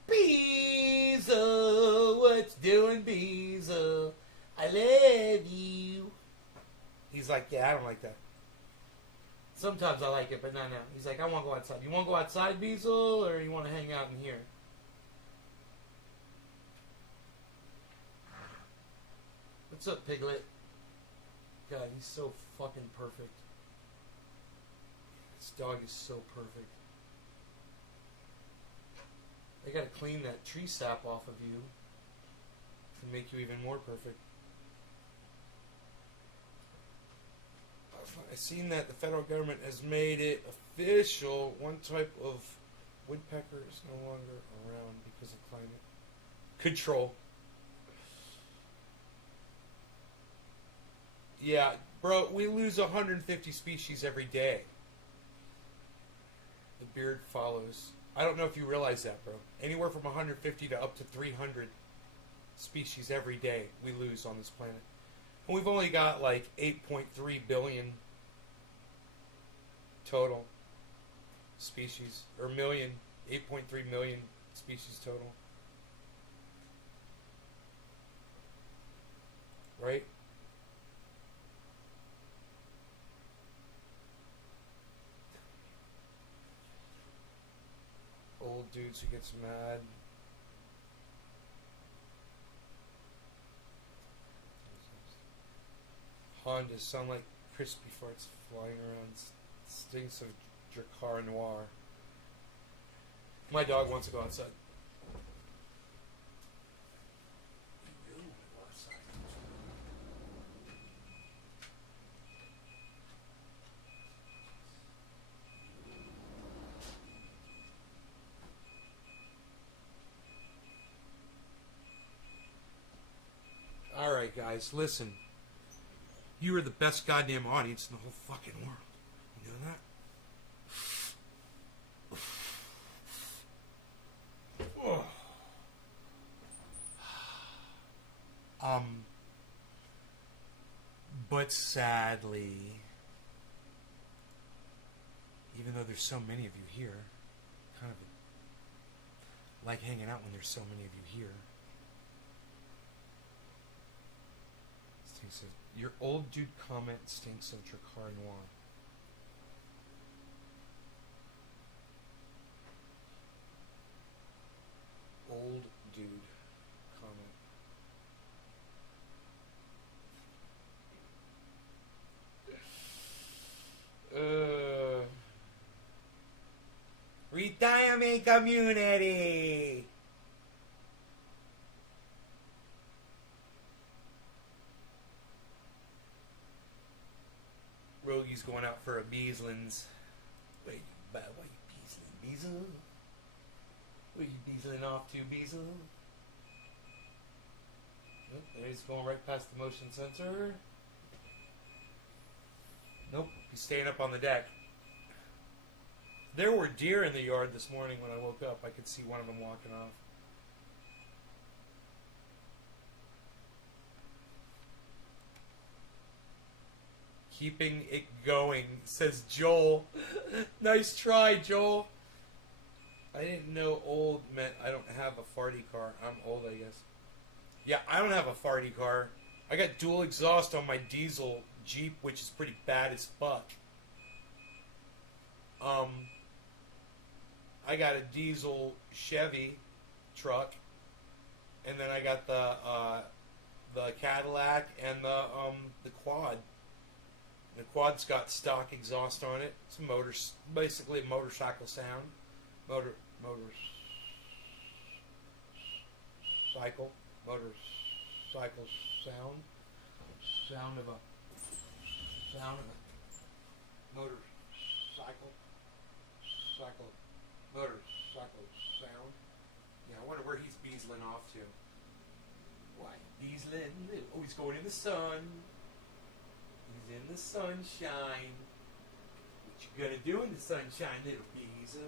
Beezel, what's doing, Beezel? I love you. He's like, yeah, I don't like that. Sometimes I like it, but no. He's like, I want to go outside. You want to go outside, Beezel, or you want to hang out in here? What's up, Piglet? God, he's so fucking perfect. This dog is so perfect. They gotta clean that tree sap off of you to make you even more perfect. I've seen that the federal government has made it official. One type of woodpecker is no longer around because of climate control. Yeah, bro, we lose 150 species every day. The beard follows. I don't know if you realize that, bro. Anywhere from 150 to up to 300 species every day we lose on this planet. And we've only got like 8.3 billion total species, or million, 8.3 million species total. Right? Old dudes who gets mad. Hondas sound like crispy farts flying around. Stinks of Dracar Noir. My dog wants to go outside. You really want to go outside? Alright, guys, listen. You are the best goddamn audience in the whole fucking world. You know that? Oh. But sadly, even though there's so many of you here, kind of like hanging out when there's so many of you here. Stinks of, your old dude comment stinks of Dracar Noir. Old dude comment. Retirement community. Rogie's going out for a Beaslins. Wait, why you Beasling? Beasel? Where you Beasling off to, Beasel? Nope, there he's going right past the motion sensor. Nope, he's staying up on the deck. There were deer in the yard this morning when I woke up. I could see one of them walking off. Keeping it going, says Joel. Nice try, Joel. I didn't know old meant I don't have a farty car. I'm old, I guess. Yeah, I don't have a farty car. I got dual exhaust on my diesel Jeep, which is pretty bad as fuck. I got a diesel Chevy truck, and then I got the Cadillac and the quad. The quad's got stock exhaust on it. It's basically a motorcycle sound. Motorcycle sound. Sound of a motorcycle sound. Yeah, I wonder where he's beasling off to. Why, beasling? Oh, he's going in the sun. He's in the sunshine. What you gonna do in the sunshine, little beasel?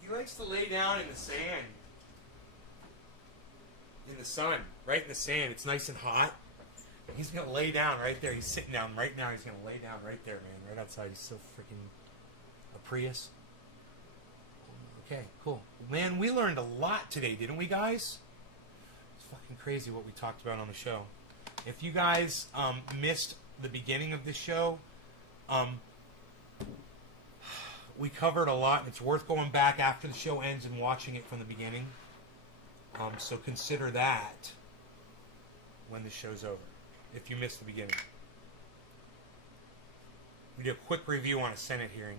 He likes to lay down in the sand. In the sun, right in the sand. It's nice and hot. He's gonna lay down right there. He's sitting down right now. He's gonna lay down right there, man. Right outside. He's so freaking a Prius. Okay, cool. Man, we learned a lot today, didn't we, guys? It's fucking crazy what we talked about on the show. If you guys missed the beginning of this show, we covered a lot, and it's worth going back after the show ends and watching it from the beginning. So consider that when the show's over, if you missed the beginning. We do a quick review on a Senate hearing.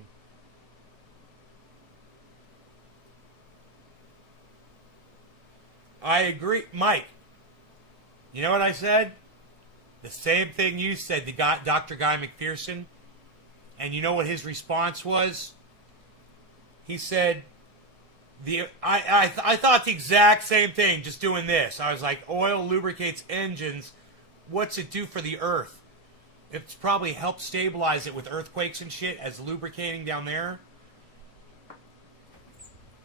I agree. Mike, you know what I said? The same thing you said to Dr. Guy McPherson. And you know what his response was? He said, I thought the exact same thing, just doing this. I was like, oil lubricates engines. What's it do for the earth? It's probably helped stabilize it with earthquakes and shit as lubricating down there.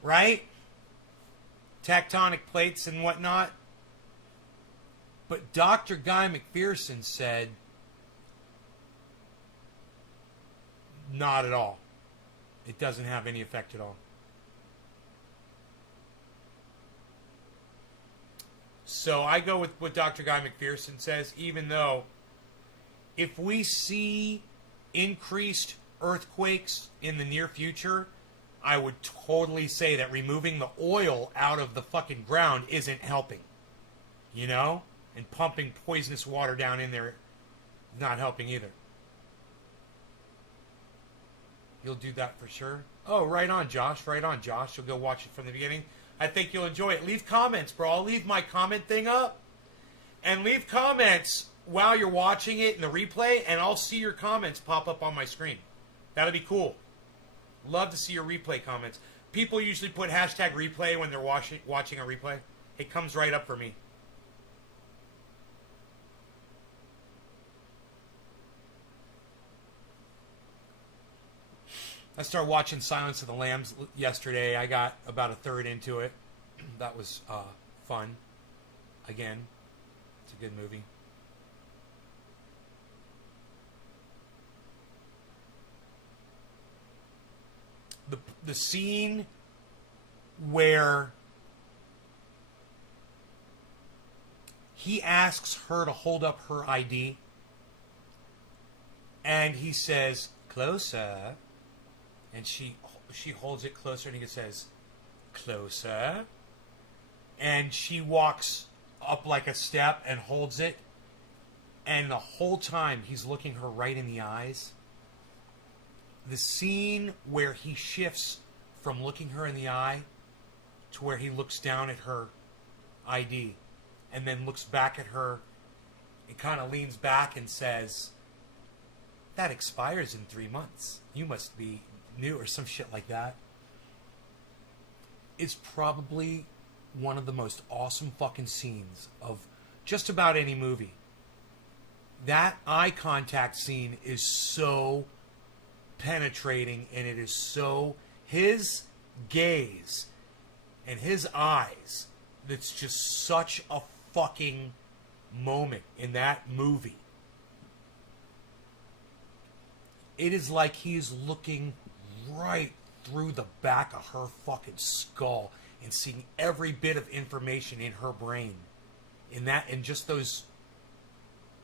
Right? Tectonic plates and whatnot. But Dr. Guy McPherson said, not at all. It doesn't have any effect at all. So I go with what Dr. Guy McPherson says, even though if we see increased earthquakes in the near future, I would totally say that removing the oil out of the fucking ground isn't helping. You know? And pumping poisonous water down in there is not helping either. You'll do that for sure. Oh, right on, Josh. Right on, Josh. You'll go watch it from the beginning. I think you'll enjoy it. Leave comments, bro. I'll leave my comment thing up. And leave comments while you're watching it in the replay, and I'll see your comments pop up on my screen. That'll be cool. Love to see your replay comments. People usually put hashtag replay when they're watching a replay. It comes right up for me. I started watching Silence of the Lambs yesterday. I got about a third into it. That was fun. Again, it's a good movie. The scene where he asks her to hold up her ID and he says, closer. And she holds it closer, and he says, closer. And she walks up like a step and holds it. And the whole time, he's looking her right in the eyes. The scene where he shifts from looking her in the eye to where he looks down at her ID and then looks back at her and kind of leans back and says, that expires in 3 months. You must be new, or some shit like that. It's probably one of the most awesome fucking scenes of just about any movie. That eye contact scene is so penetrating, and it is so, his gaze and his eyes, that's just such a fucking moment in that movie. It is like he's looking right through the back of her fucking skull and seeing every bit of information in her brain. In that, and just those,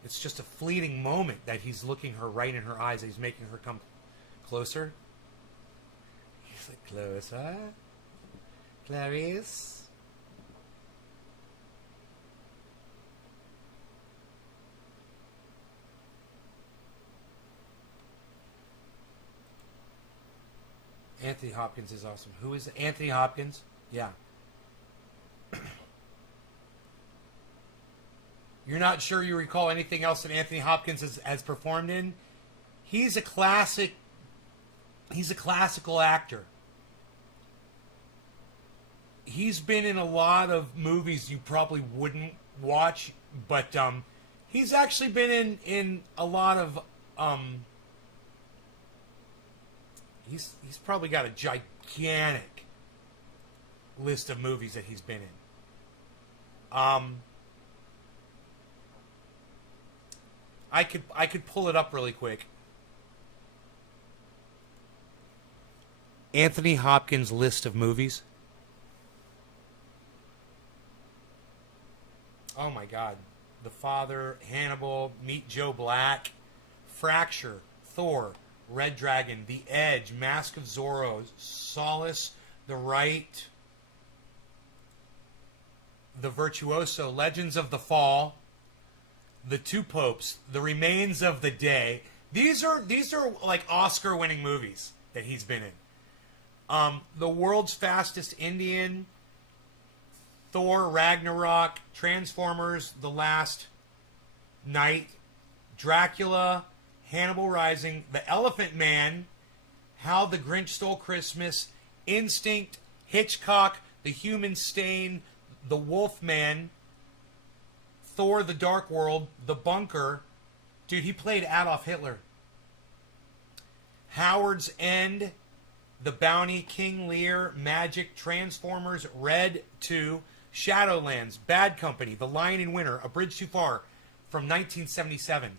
it's just a fleeting moment that he's looking her right in her eyes, and he's making her come closer. He's like, closer, Clarice. Anthony Hopkins is awesome. Who is it? Anthony Hopkins? Yeah. You're not sure you recall anything else that Anthony Hopkins has performed in? He's a classical actor. He's been in a lot of movies you probably wouldn't watch, but he's actually been in a lot of He's probably got a gigantic list of movies that he's been in. I could pull it up really quick. Anthony Hopkins' list of movies. oh my God. The Father, Hannibal, Meet Joe Black, Fracture, Thor, Red Dragon, The Edge, Mask of Zorro, Solace, The Right, The Virtuoso, Legends of the Fall, The Two Popes, The Remains of the Day. These are like Oscar-winning movies that he's been in. The World's Fastest Indian, Thor, Ragnarok, Transformers, The Last Night, Dracula, Hannibal Rising, The Elephant Man, How the Grinch Stole Christmas, Instinct, Hitchcock, The Human Stain, The Wolf Man, Thor, The Dark World, The Bunker. Dude, he played Adolf Hitler. Howard's End, The Bounty, King Lear, Magic, Transformers, Red 2, Shadowlands, Bad Company, The Lion in Winter, A Bridge Too Far from 1977,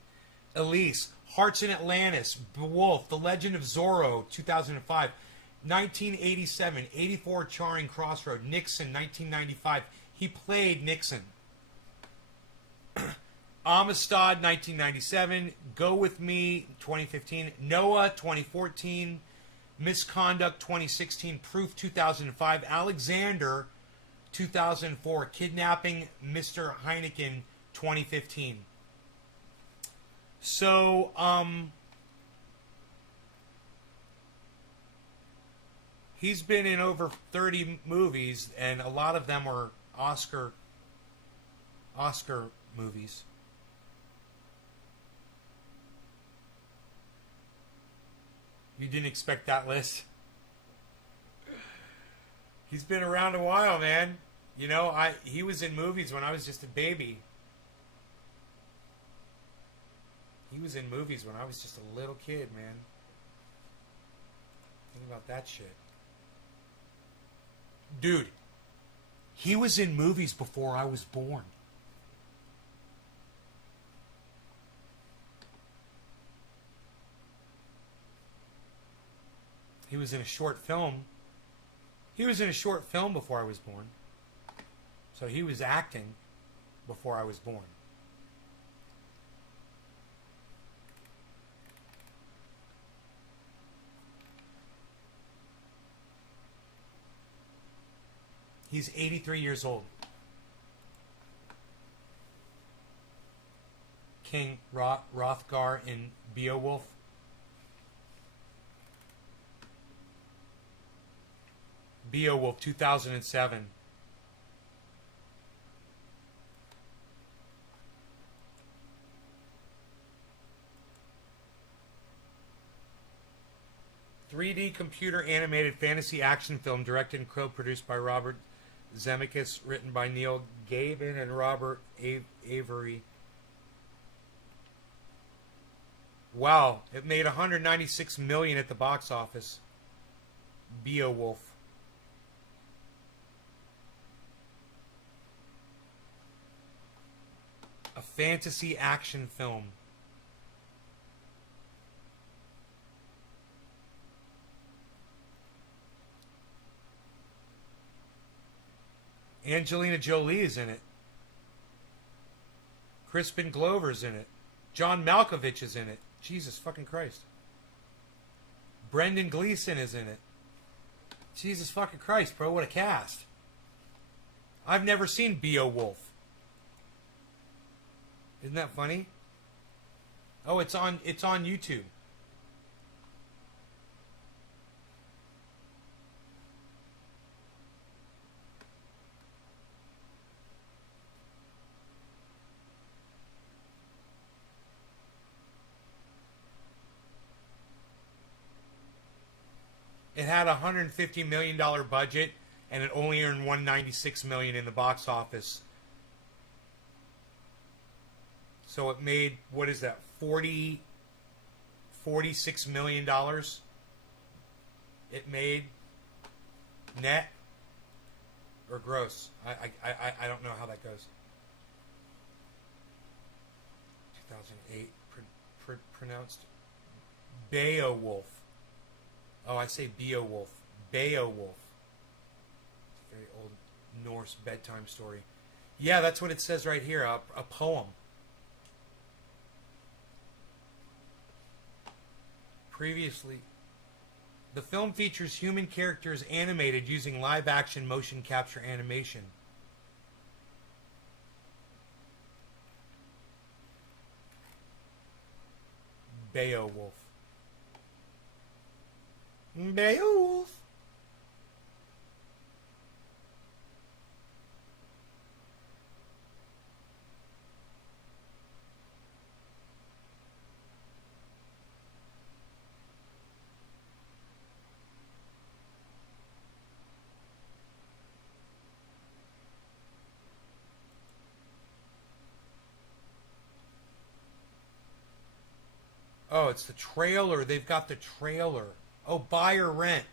Elise, Hearts in Atlantis, Beowulf, The Legend of Zorro, 2005, 1987, 84, Charing Crossroad, Nixon, 1995. He played Nixon. Amistad, 1997, Go With Me, 2015, Noah, 2014, Misconduct, 2016, Proof, 2005, Alexander, 2004, Kidnapping Mr. Heineken, 2015. So, he's been in over 30 movies, and a lot of them are Oscar movies. You didn't expect that list? He's been around a while, man. You know, he was in movies when I was just a baby. He was in movies when I was just a little kid, man. Think about that shit. Dude, he was in movies before I was born. He was in a short film. He was in a short film before I was born. So he was acting before I was born. He's 83 years old. King Hrothgar in Beowulf. Beowulf, 2007. .3D computer animated fantasy action film directed and co-produced by Robert Zemeckis, written by Neil Gaiman and Robert Avery. Wow, it made $196 million at the box office. Beowulf. A fantasy action film. Angelina Jolie is in it. Crispin Glover's in it. John Malkovich is in it. Jesus fucking Christ. Brendan Gleeson is in it. Jesus fucking Christ, bro, what a cast. I've never seen Beowulf. Isn't that funny? Oh, it's on YouTube. It had a $150 million budget, and it only earned $196 million in the box office. So it made, what is that, $46 million? It made net or gross. I don't know how that goes. 2008, pronounced Beowulf. Oh, I say Beowulf. Beowulf. It's a very old Norse bedtime story. Yeah, that's what it says right here. A poem. Previously, the film features human characters animated using live-action motion capture animation. Beowulf. Beowulf. Oh, it's the trailer. They've got the trailer. Oh, buy or rent.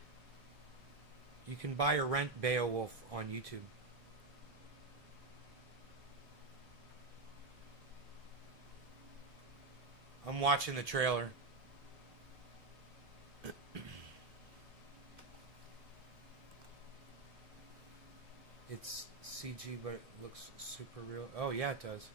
You can buy or rent Beowulf on YouTube. I'm watching the trailer. It's CG, but it looks super real. Oh, yeah, it does.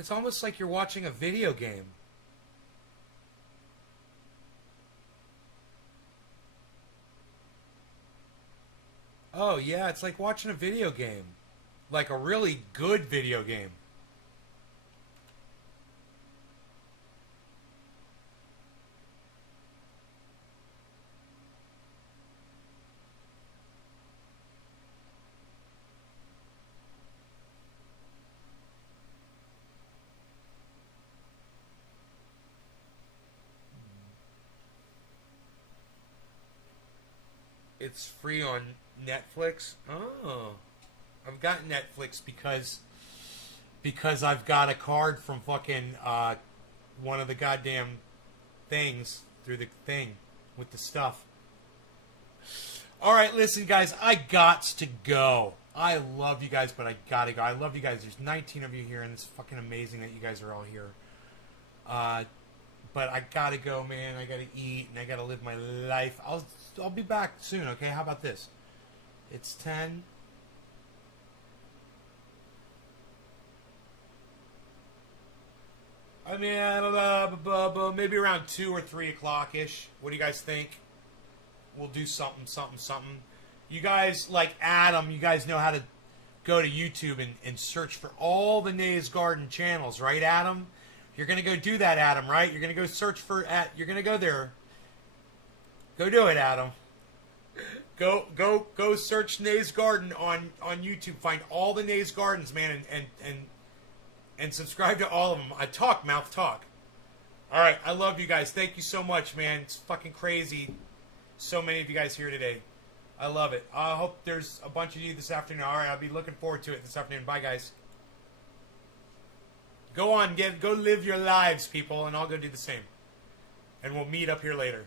It's almost like you're watching a video game. Oh, yeah, it's like watching a video game. Like a really good video game. It's free on Netflix. Oh, I've got Netflix because I've got a card from fucking one of the goddamn things through the thing with the stuff. All right, listen, guys, I gots to go. I love you guys, but I gotta go. I love you guys. There's 19 of you here, and it's fucking amazing that you guys are all here. But I gotta go, man. I gotta eat, and I gotta live my life. I'll be back soon, okay? How about this? It's 10. I mean, maybe around 2 or 3 o'clock-ish. What do you guys think? We'll do something. You guys, like Adam, you guys know how to go to YouTube and search for all the Nays Garden channels, right, Adam? You're going to go do that, Adam, right? You're going to go search for... You're going to go there. Go do it, Adam. Go search Nays Garden on YouTube. Find all the Nays Gardens, man, and subscribe to all of them. I talk, mouth talk. All right, I love you guys. Thank you so much, man. It's fucking crazy. So many of you guys here today. I love it. I hope there's a bunch of you this afternoon. All right, I'll be looking forward to it this afternoon. Bye, guys. Go on, go live your lives, people, and I'll go do the same. And we'll meet up here later.